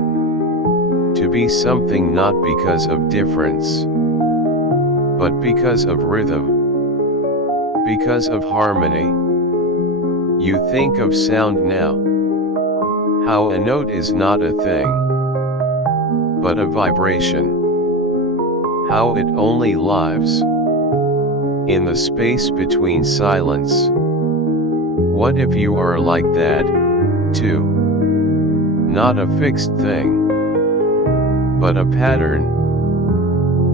To be something not because of difference, but because of rhythm. Because of harmony. You think of sound now. How a note is not a thing, but a vibration. How it only lives in the space between silence. What if you are like that, too? Not a fixed thing, but a pattern,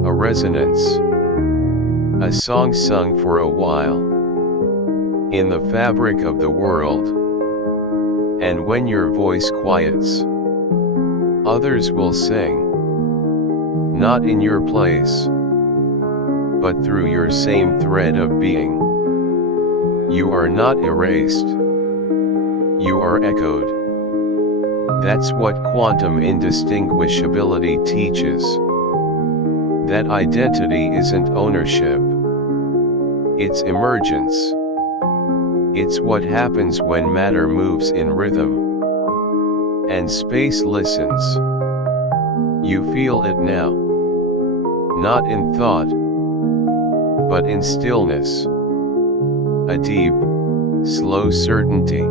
a resonance, a song sung for a while, in the fabric of the world. And when your voice quiets, others will sing, not in your place, but through your same thread of being. You are not erased. You are echoed. That's what quantum indistinguishability teaches. That identity isn't ownership. It's emergence. It's what happens when matter moves in rhythm, and space listens. You feel it now. Not in thought, but in stillness. A deep, slow certainty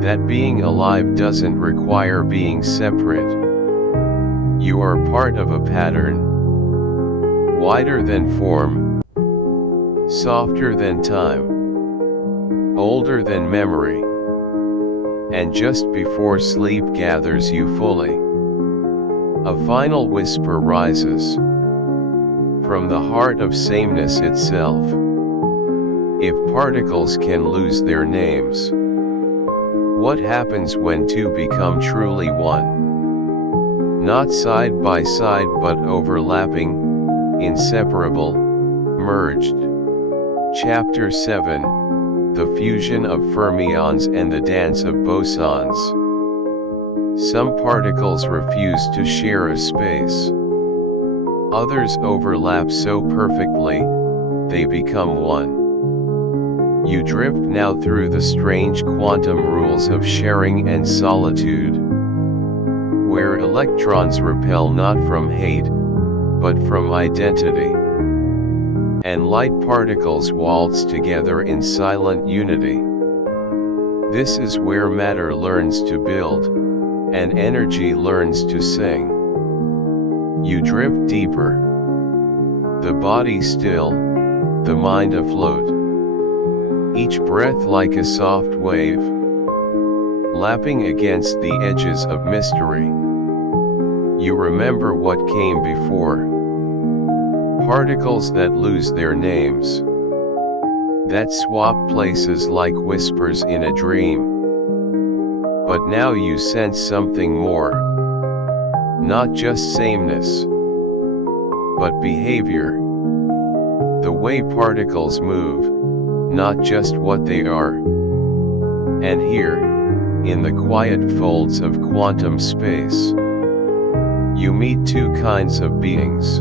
that being alive doesn't require being separate. You are part of a pattern, wider than form, softer than time, older than memory, and just before sleep gathers you fully, a final whisper rises from the heart of sameness itself. If particles can lose their names, what happens when two become truly one? Not side by side but overlapping, inseparable, merged. Chapter 7, The Fusion of Fermions and the Dance of Bosons. Some particles refuse to share a space. Others overlap so perfectly, they become one. You drift now through the strange quantum rules of sharing and solitude, where electrons repel not from hate, but from identity, and light particles waltz together in silent unity. This is where matter learns to build, and energy learns to sing. You drift deeper, the body still, the mind afloat. Each breath like a soft wave, lapping against the edges of mystery. You remember what came before. Particles that lose their names, that swap places like whispers in a dream. But now you sense something more. Not just sameness, but behavior. The way particles move, not just what they are. And here, in the quiet folds of quantum space, you meet two kinds of beings: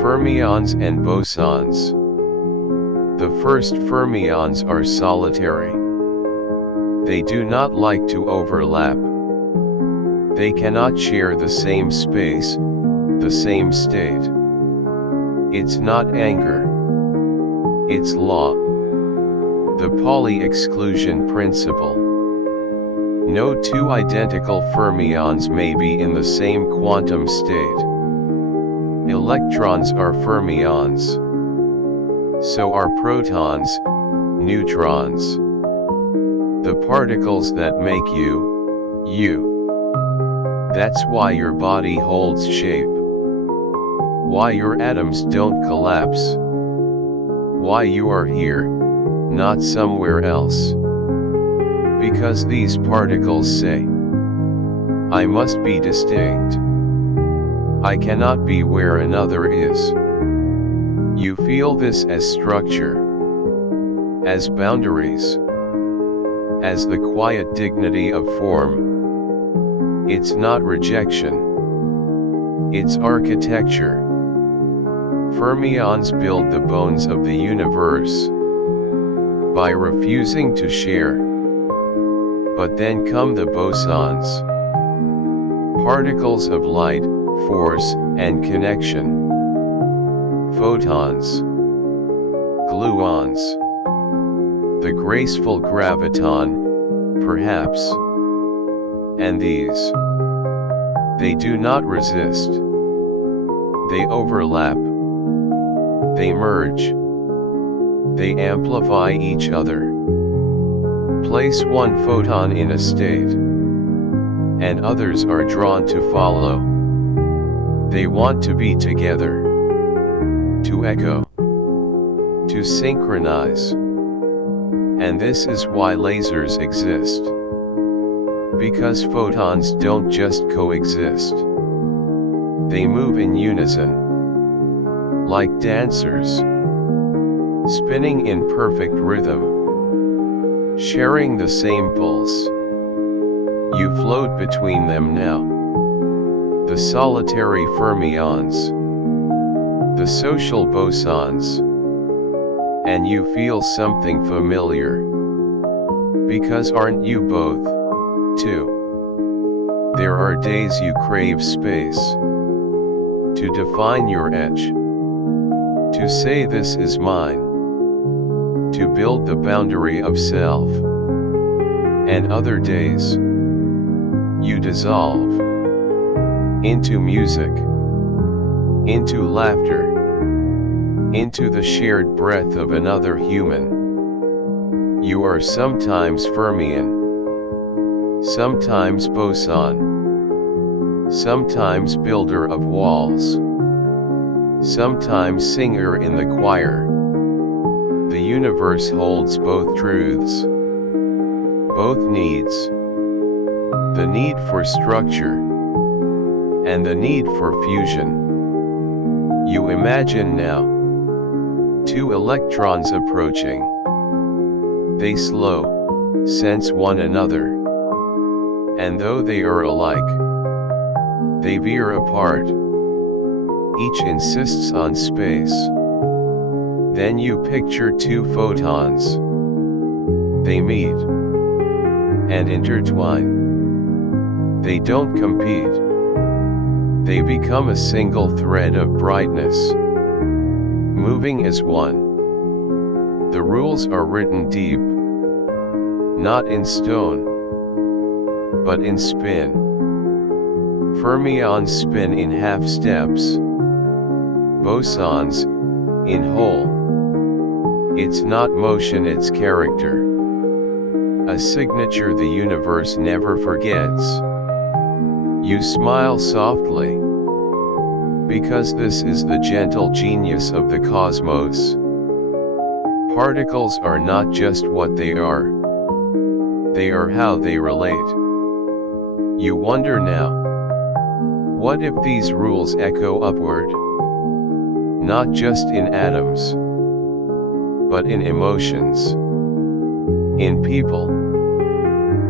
fermions and bosons. The first fermions are solitary. They do not like to overlap. They cannot share the same space, the same state. It's not anger. It's law. The Pauli exclusion principle. No two identical fermions may be in the same quantum state. Electrons are fermions. So are protons, neutrons. The particles that make you, you. That's why your body holds shape. Why your atoms don't collapse. Why you are here, not somewhere else. Because these particles say, I must be distinct. I cannot be where another is. You feel this as structure, as boundaries, as the quiet dignity of form. It's not rejection. It's architecture. Fermions build the bones of the universe by refusing to share. But then come the bosons, particles of light, force, and connection. Photons, gluons, the graceful graviton, perhaps. And these, they do not resist. They overlap. They merge. They amplify each other. Place one photon in a state, and others are drawn to follow. They want to be together, to echo, to synchronize. And this is why lasers exist. Because photons don't just coexist. They move in unison, like dancers, spinning in perfect rhythm, sharing the same pulse. You float between them now. The solitary fermions, the social bosons, and you feel something familiar. Because aren't you both, too? There are days you crave space, to define your edge, to say this is mine, to build the boundary of self. And other days, you dissolve into music, into laughter, into the shared breath of another human. You are sometimes fermion, sometimes boson, sometimes builder of walls, sometimes singer in the choir. The universe holds both truths, both needs, the need for structure, and the need for fusion. You imagine now, two electrons approaching. They slow, sense one another. And though they are alike, they veer apart. Each insists on space. Then you picture two photons. They meet and intertwine. They don't compete. They become a single thread of brightness, moving as one. The rules are written deep, not in stone, but in spin. Fermions spin in half steps, bosons in whole. It's not motion, it's character. A signature the universe never forgets. You smile softly, because this is the gentle genius of the cosmos. Particles are not just what they are how they relate. You wonder now, what if these rules echo upward? Not just in atoms, but in emotions, in people.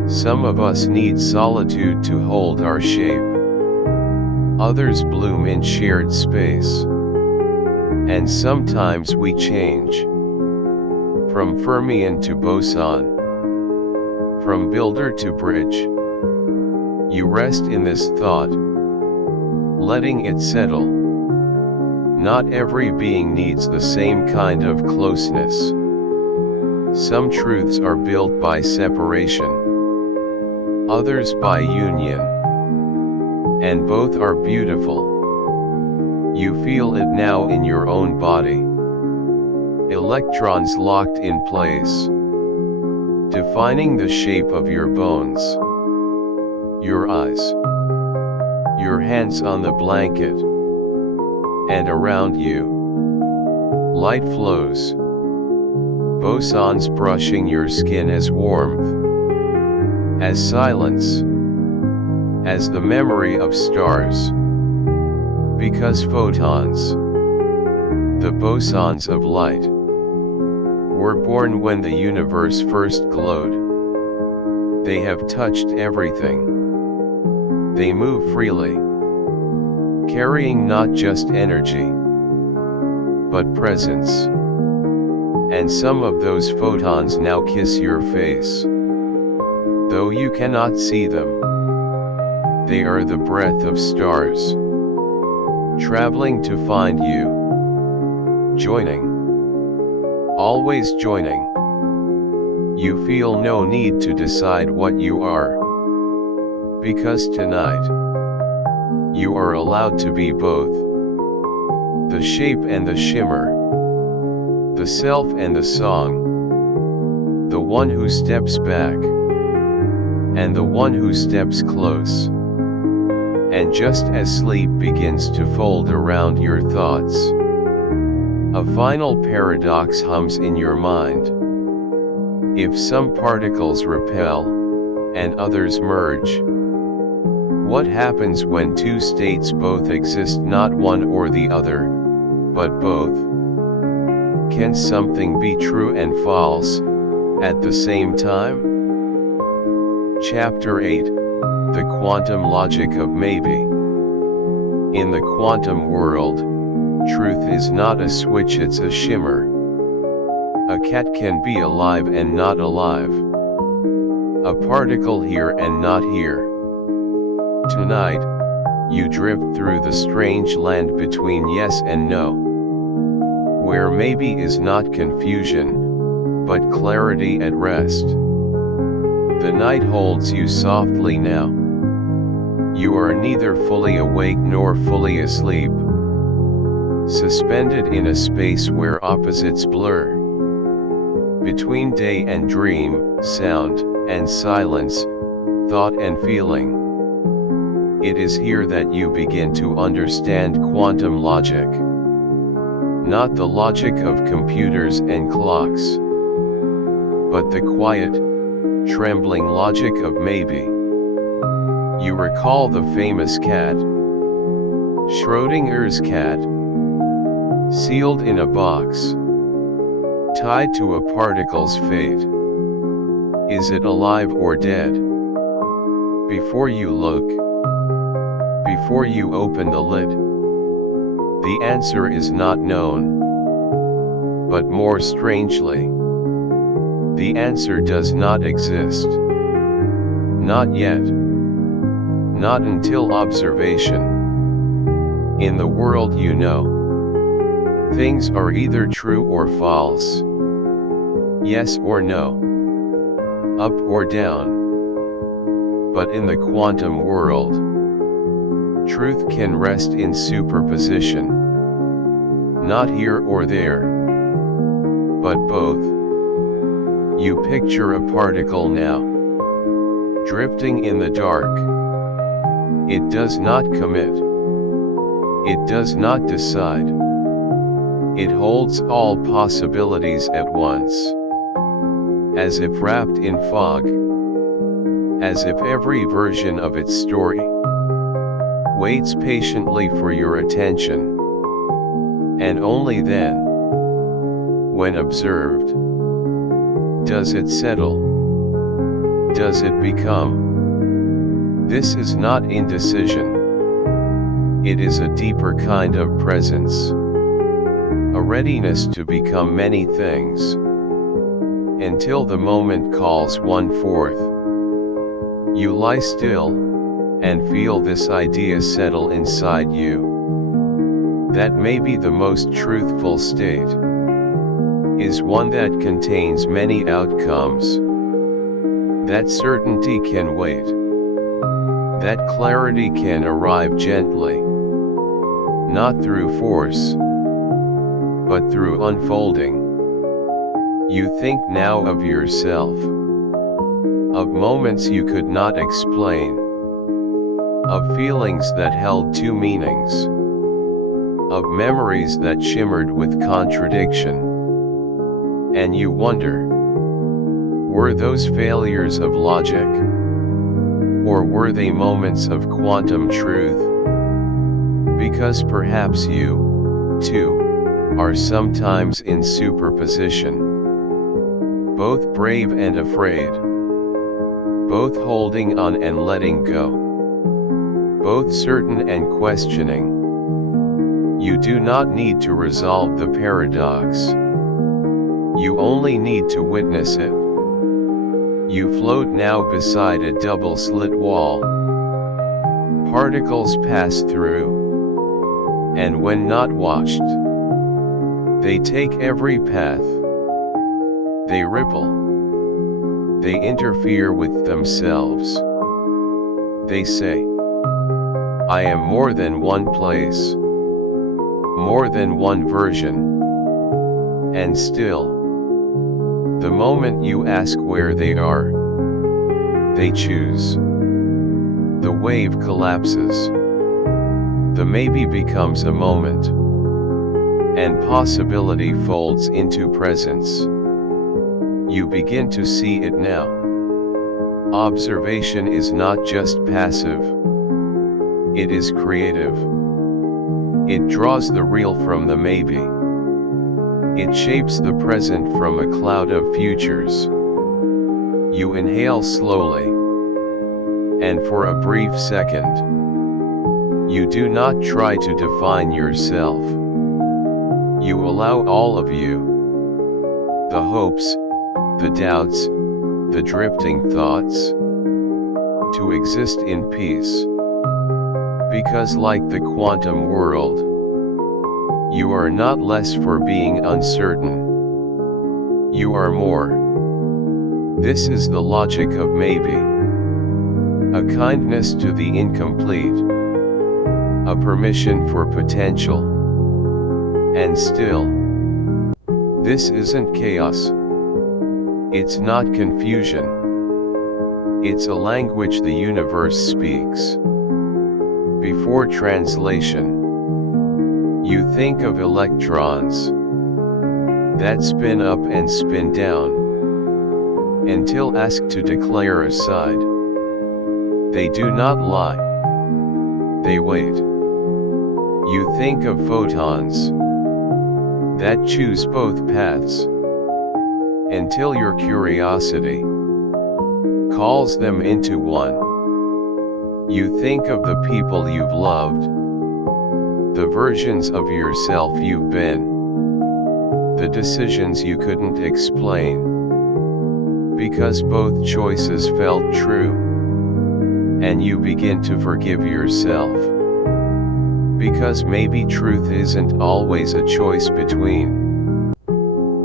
Some of us need solitude to hold our shape. Others bloom in shared space. And sometimes we change. From fermion to boson. From builder to bridge. You rest in this thought, letting it settle. Not every being needs the same kind of closeness. Some truths are built by separation, others by union. And both are beautiful. You feel it now in your own body. Electrons locked in place, defining the shape of your bones, your eyes, your hands on the blanket, and around you. Light flows, bosons brushing your skin as warmth, as silence, as the memory of stars. Because photons, the bosons of light, were born when the universe first glowed. They have touched everything. They move freely, carrying not just energy, but presence. And some of those photons now kiss your face. Though you cannot see them, they are the breath of stars, traveling to find you. Joining, always joining. You feel no need to decide what you are, because tonight, you are allowed to be both. The shape and the shimmer, the self and the song, the one who steps back, and the one who steps close. And just as sleep begins to fold around your thoughts, a final paradox hums in your mind. If some particles repel, and others merge, what happens when two states both exist, not one or the other, but both? Can something be true and false at the same time? Chapter 8, The Quantum Logic of Maybe. In the quantum world, truth is not a switch, it's a shimmer. A cat can be alive and not alive. A particle here and not here. Tonight, you drift through the strange land between yes and no, where maybe is not confusion, but clarity at rest. The night holds you softly now. You are neither fully awake nor fully asleep, suspended in a space where opposites blur. Between day and dream, sound and silence, thought and feeling. It is here that you begin to understand quantum logic. Not the logic of computers and clocks, but the quiet, trembling logic of maybe. You recall the famous cat, Schrödinger's cat, sealed in a box, tied to a particle's fate. Is it alive or dead? Before you look, before you open the lid, the answer is not known. But more strangely, the answer does not exist. Not yet. Not until observation. In the world you know, things are either true or false. Yes or no. Up or down. But in the quantum world, truth can rest in superposition. Not here or there, but both. You picture a particle now, drifting in the dark. It does not commit. It does not decide. It holds all possibilities at once. As if wrapped in fog. As if every version of its story waits patiently for your attention. And only then, when observed, does it settle? Does it become? This is not indecision. It is a deeper kind of presence. A readiness to become many things. Until the moment calls one forth. You lie still, and feel this idea settle inside you. That may be the most truthful state. Is one that contains many outcomes. That certainty can wait. That clarity can arrive gently. Not through force, but through unfolding. You think now of yourself. Of moments you could not explain. Of feelings that held two meanings. Of memories that shimmered with contradiction. And you wonder, were those failures of logic? Or were they moments of quantum truth? Because perhaps you, too, are sometimes in superposition. Both brave and afraid. Both holding on and letting go. Both certain and questioning. You do not need to resolve the paradox. You only need to witness it. You float now beside a double-slit wall. Particles pass through. And when not watched, they take every path. They ripple. They interfere with themselves. They say, I am more than one place. More than one version. And still, the moment you ask where they are, they choose. The wave collapses. The maybe becomes a moment. And possibility folds into presence. You begin to see it now. Observation is not just passive. It is creative. It draws the real from the maybe. It shapes the present from a cloud of futures. You inhale slowly. And for a brief second, you do not try to define yourself. You allow all of you. The hopes, the doubts, the drifting thoughts, to exist in peace. Because like the quantum world, you are not less for being uncertain. You are more. This is the logic of maybe. A kindness to the incomplete. A permission for potential. And still, this isn't chaos. It's not confusion. It's a language the universe speaks. Before translation, you think of electrons that spin up and spin down, until asked to declare a side. They do not lie. They wait. You think of photons that choose both paths, until your curiosity calls them into one. You think of the people you've loved, the versions of yourself you've been, the decisions you couldn't explain, because both choices felt true, and you begin to forgive yourself. Because maybe truth isn't always a choice between.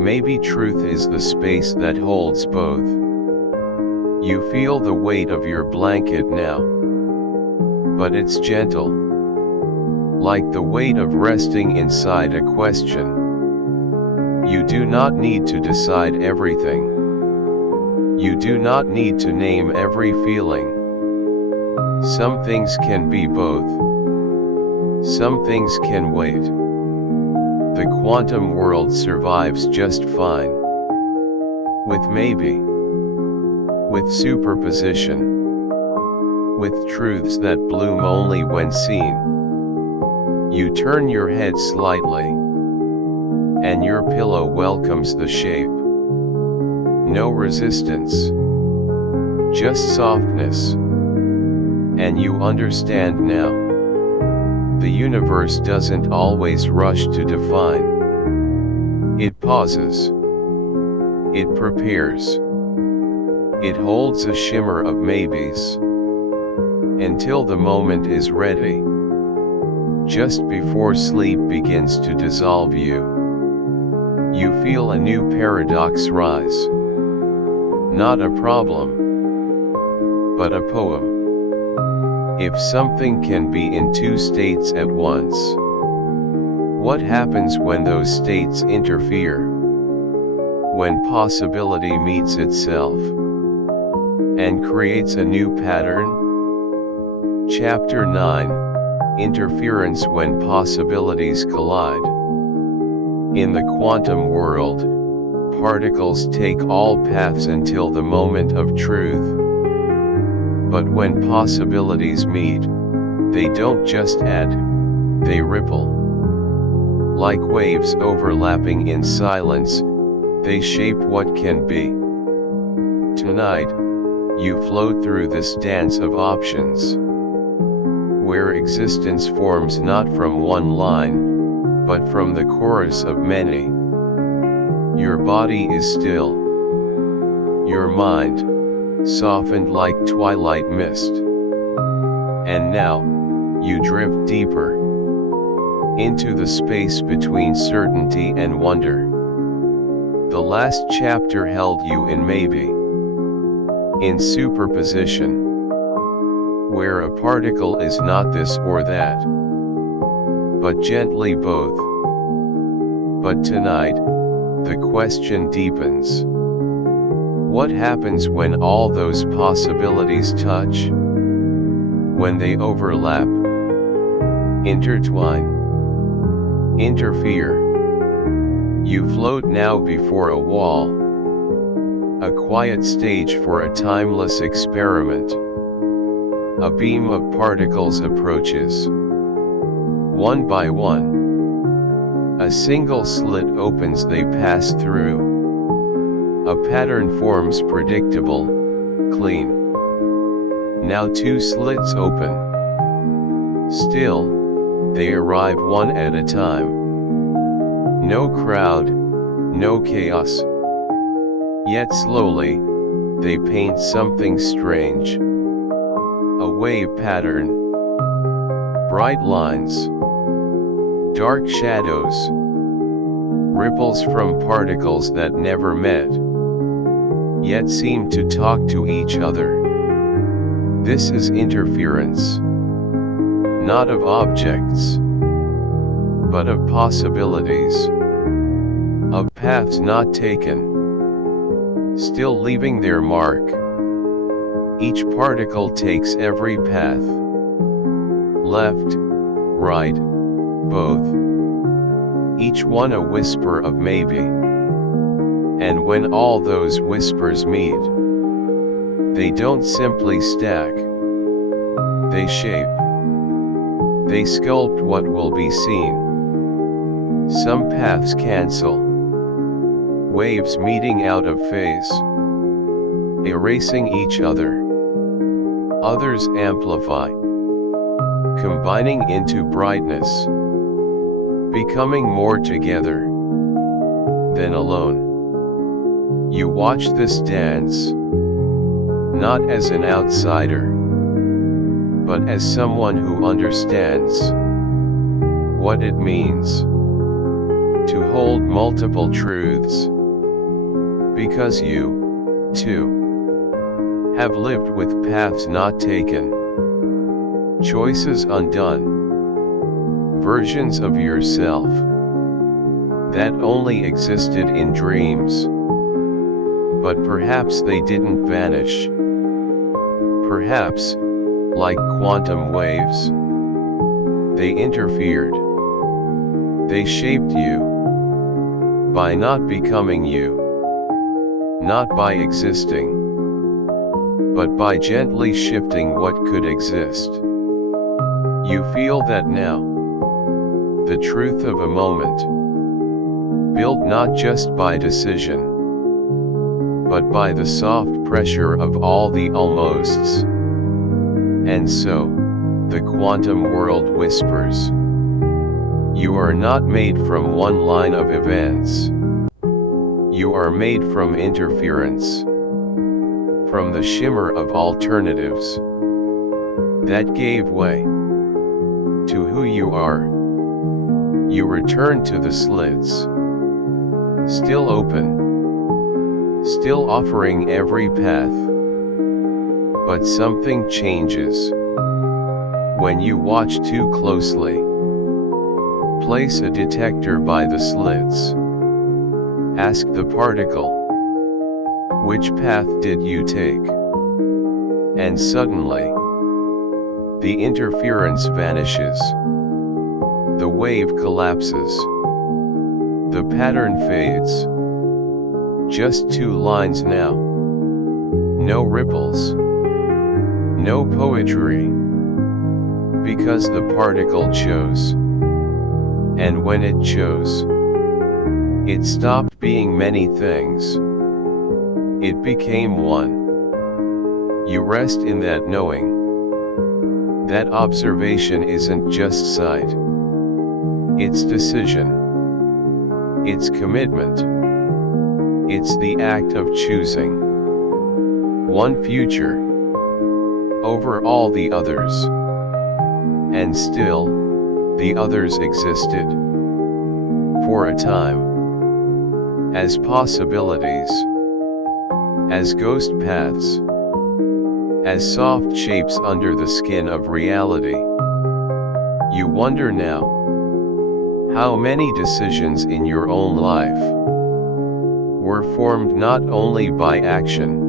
Maybe truth is the space that holds both. You feel the weight of your blanket now. But it's gentle. Like the weight of resting inside a question. You do not need to decide everything. You do not need to name every feeling. Some things can be both. Some things can wait. The quantum world survives just fine. With maybe. With superposition. With truths that bloom only when seen. You turn your head slightly. And your pillow welcomes the shape. No resistance. Just softness. And you understand now. The universe doesn't always rush to define. It pauses. It prepares. It holds a shimmer of maybes. Until the moment is ready. Just before sleep begins to dissolve you. You feel a new paradox rise. Not a problem, but a poem. If something can be in two states at once, what happens when those states interfere? When possibility meets itself and creates a new pattern? Chapter 9, Interference when Possibilities Collide. In the quantum world, particles take all paths until the moment of truth. But when possibilities meet, they don't just add, they ripple. Like waves overlapping in silence, they shape what can be. Tonight, you float through this dance of options, where existence forms not from one line, but from the chorus of many. Your body is still. Your mind, softened like twilight mist. And now, you drift deeper into the space between certainty and wonder. The last chapter held you in maybe, in superposition, where a particle is not this or that, but gently both. But tonight, the question deepens. What happens when all those possibilities touch? When they overlap, intertwine, interfere? You float now before a wall, a quiet stage for a timeless experiment. A beam of particles approaches, one by one. A single slit opens, they pass through. A pattern forms, predictable, clean. Now two slits open. Still, they arrive one at a time. No crowd, no chaos. Yet slowly, they paint something strange. A wave pattern. Bright lines. Dark shadows. Ripples from particles that never met, yet seem to talk to each other. This is interference. Not of objects, but of possibilities. Of paths not taken, still leaving their mark. Each particle takes every path. Left, right, both. Each one a whisper of maybe. And when all those whispers meet, they don't simply stack. They shape. They sculpt what will be seen. Some paths cancel. Waves meeting out of phase, erasing each other. Others amplify, combining into brightness, becoming more together than alone. You watch this dance, not as an outsider, but as someone who understands what it means to hold multiple truths. Because you, too, have lived with paths not taken, choices undone, versions of yourself that only existed in dreams. But perhaps they didn't vanish. Perhaps, like quantum waves, they interfered. They shaped you by not becoming you. Not by existing, but by gently shifting what could exist. You feel that now. The truth of a moment, built not just by decision, but by the soft pressure of all the almosts. And so, the quantum world whispers. You are not made from one line of events. You are made from interference, from the shimmer of alternatives that gave way to who you are. You return to the slits, still open, still offering every path. But something changes when you watch too closely. Place a detector by the slits. Ask the particle, which path did you take? And suddenly, the interference vanishes. The wave collapses. The pattern fades. Just two lines now. No ripples. No poetry. Because the particle chose. And when it chose, it stopped being many things. It became one. You rest in that knowing. That observation isn't just sight. It's decision. It's commitment. It's the act of choosing one future over all the others. And still, the others existed for a time as possibilities, as ghost paths, as soft shapes under the skin of reality. You wonder now, how many decisions in your own life were formed not only by action,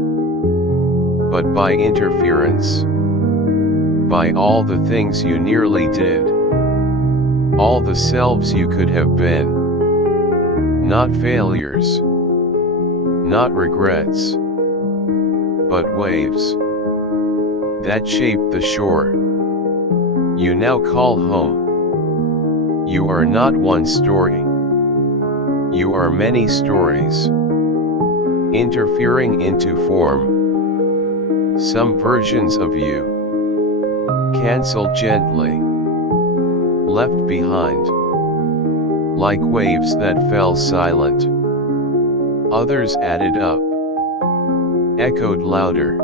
but by interference, by all the things you nearly did, all the selves you could have been, not failures, not regrets, but waves that shaped the shore you now call home. You are not one story. You are many stories, interfering into form. Some versions of you, cancelled gently, left behind, like waves that fell silent. Others added up, echoed louder,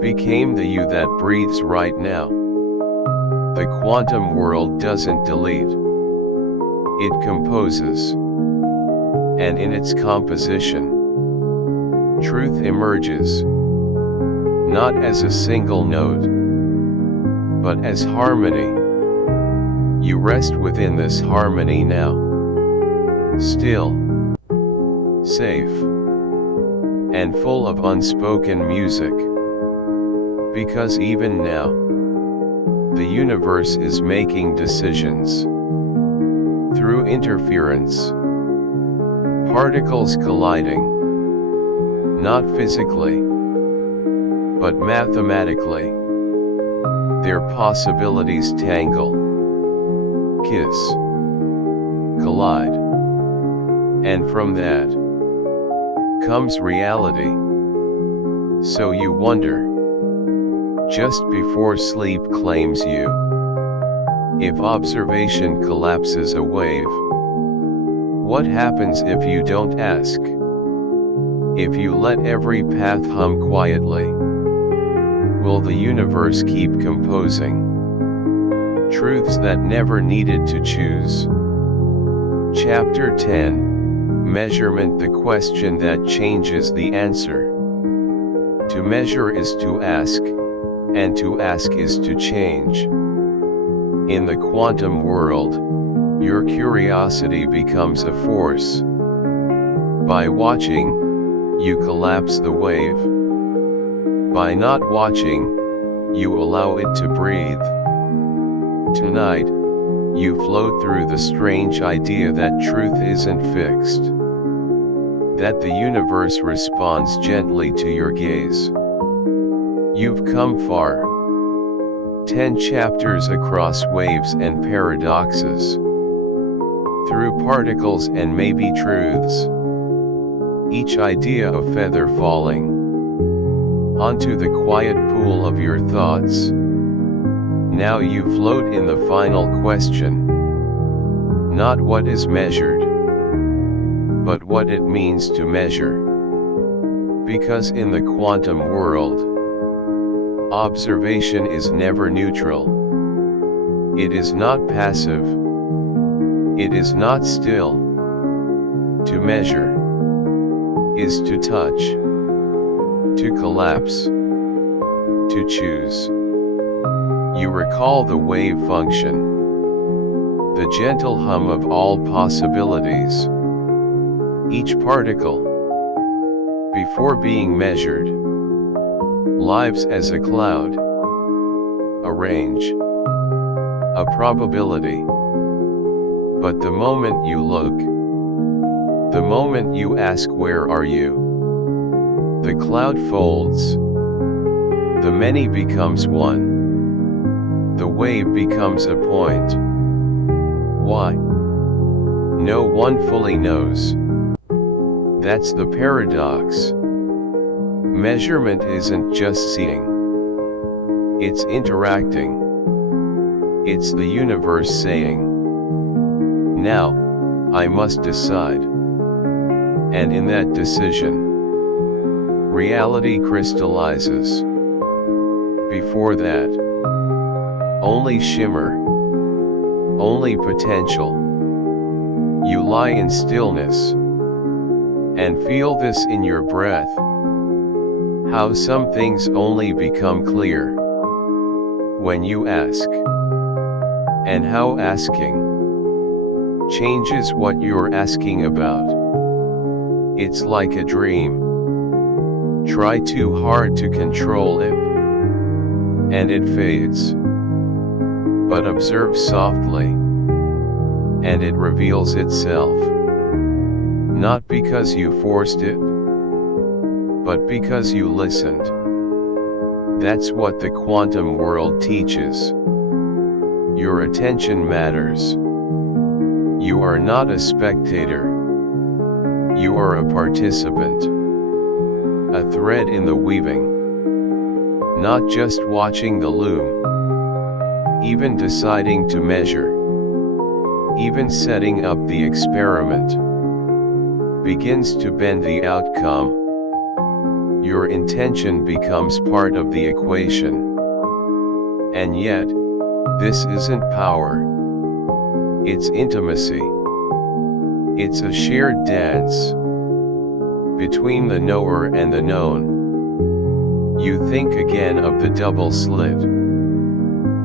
became the you that breathes right now. The quantum world doesn't delete. It composes. And in its composition, truth emerges. Not as a single note, but as harmony. You rest within this harmony now. Still, safe, and full of unspoken music. Because even now, the universe is making decisions. Through interference, particles colliding, not physically, but mathematically. Their possibilities tangle, kiss, collide. And from that comes reality. So you wonder, just before sleep claims you, if observation collapses a wave, what happens if you don't ask? If you let every path hum quietly, will the universe keep composing truths that never needed to choose? Chapter 10, Measurement, the question that changes the answer. To measure is to ask, and to ask is to change. In the quantum world, your curiosity becomes a force. By watching, you collapse the wave. By not watching, you allow it to breathe. Tonight, you float through the strange idea that truth isn't fixed. That the universe responds gently to your gaze. You've come far. 10 chapters across waves and paradoxes. Through particles and maybe truths. Each idea a feather falling onto the quiet pool of your thoughts. Now you float in the final question. Not what is measured, but what it means to measure. Because in the quantum world, observation is never neutral. It is not passive. It is not still. To measure is to touch, to collapse, to choose. You recall the wave function, the gentle hum of all possibilities. Each particle, before being measured, lives as a cloud, a range, a probability. But the moment you look, the moment you ask where are you, the cloud folds. The many becomes one. The wave becomes a point. Why? No one fully knows. That's the paradox. Measurement isn't just seeing. It's interacting. It's the universe saying, now, I must decide. And in that decision, reality crystallizes. Before that, only shimmer, only potential. You lie in stillness, and feel this in your breath. How some things only become clear when you ask, and how asking changes what you're asking about. It's like a dream. Try too hard to control it, and it fades. But observe softly, and it reveals itself. Not because you forced it, but because you listened. That's what the quantum world teaches. Your attention matters. You are not a spectator. You are a participant. A thread in the weaving. Not just watching the loom. Even deciding to measure. Even setting up the experiment. Begins to bend the outcome. Your intention becomes part of the equation. And yet, this isn't power. It's intimacy. It's a shared dance between the knower and the known. You think again of the double slit.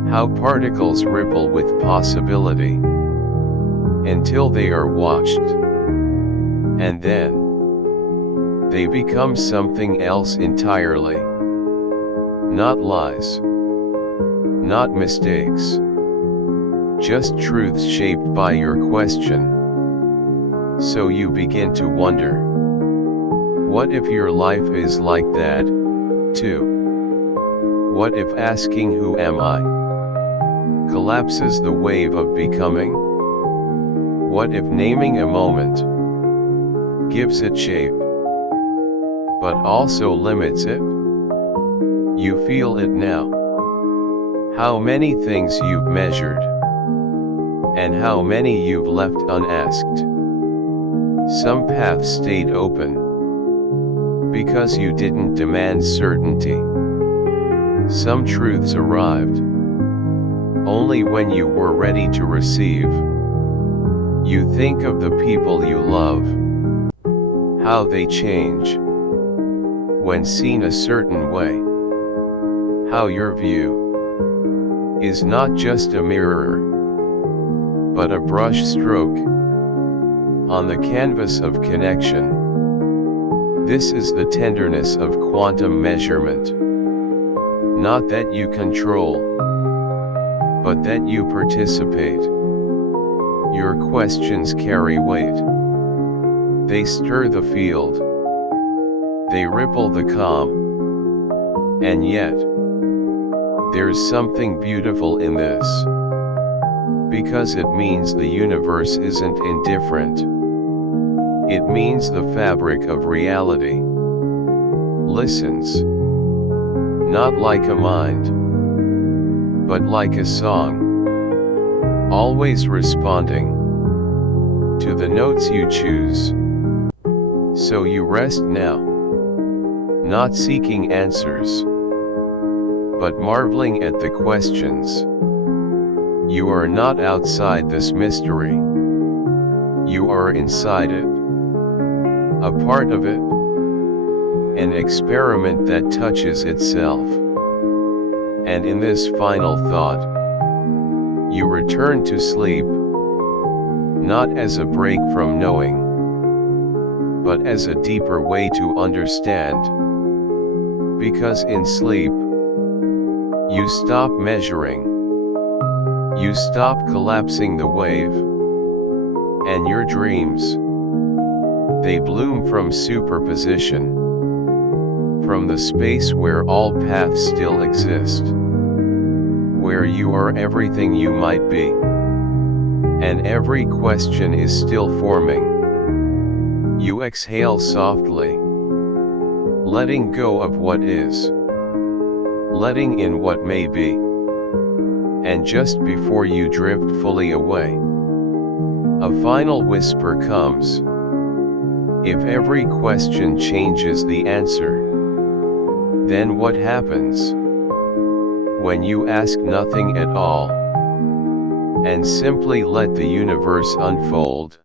How particles ripple with possibility until they are watched. And then they become something else entirely. Not lies. Not mistakes. Just truths shaped by your question. So you begin to wonder, what if your life is like that, too? What if asking who am I collapses the wave of becoming? What if naming a moment gives it shape, but also limits it? You feel it now. How many things you've measured, and how many you've left unasked. Some paths stayed open because you didn't demand certainty. Some truths arrived only when you were ready to receive. You think of the people you love, how they change when seen a certain way, how your view is not just a mirror, but a brush stroke on the canvas of connection. This is the tenderness of quantum measurement. Not that you control, but that you participate. Your questions carry weight. They stir the field. They ripple the calm. And yet, there's something beautiful in this. Because it means the universe isn't indifferent. It means the fabric of reality listens. Not like a mind, but like a song. Always responding to the notes you choose. So you rest now. Not seeking answers, but marveling at the questions. You are not outside this mystery. You are inside it. A part of it. An experiment that touches itself. And in this final thought, you return to sleep. Not as a break from knowing, but as a deeper way to understand. Because in sleep, you stop measuring. You stop collapsing the wave. And your dreams, they bloom from superposition. from the space where all paths still exist, where you are everything you might be, and every question is still forming. You exhale softly, letting go of what is, letting in what may be, and just before you drift fully away, a final whisper comes. If every question changes the answer, then what happens? When you ask nothing at all, and simply let the universe unfold,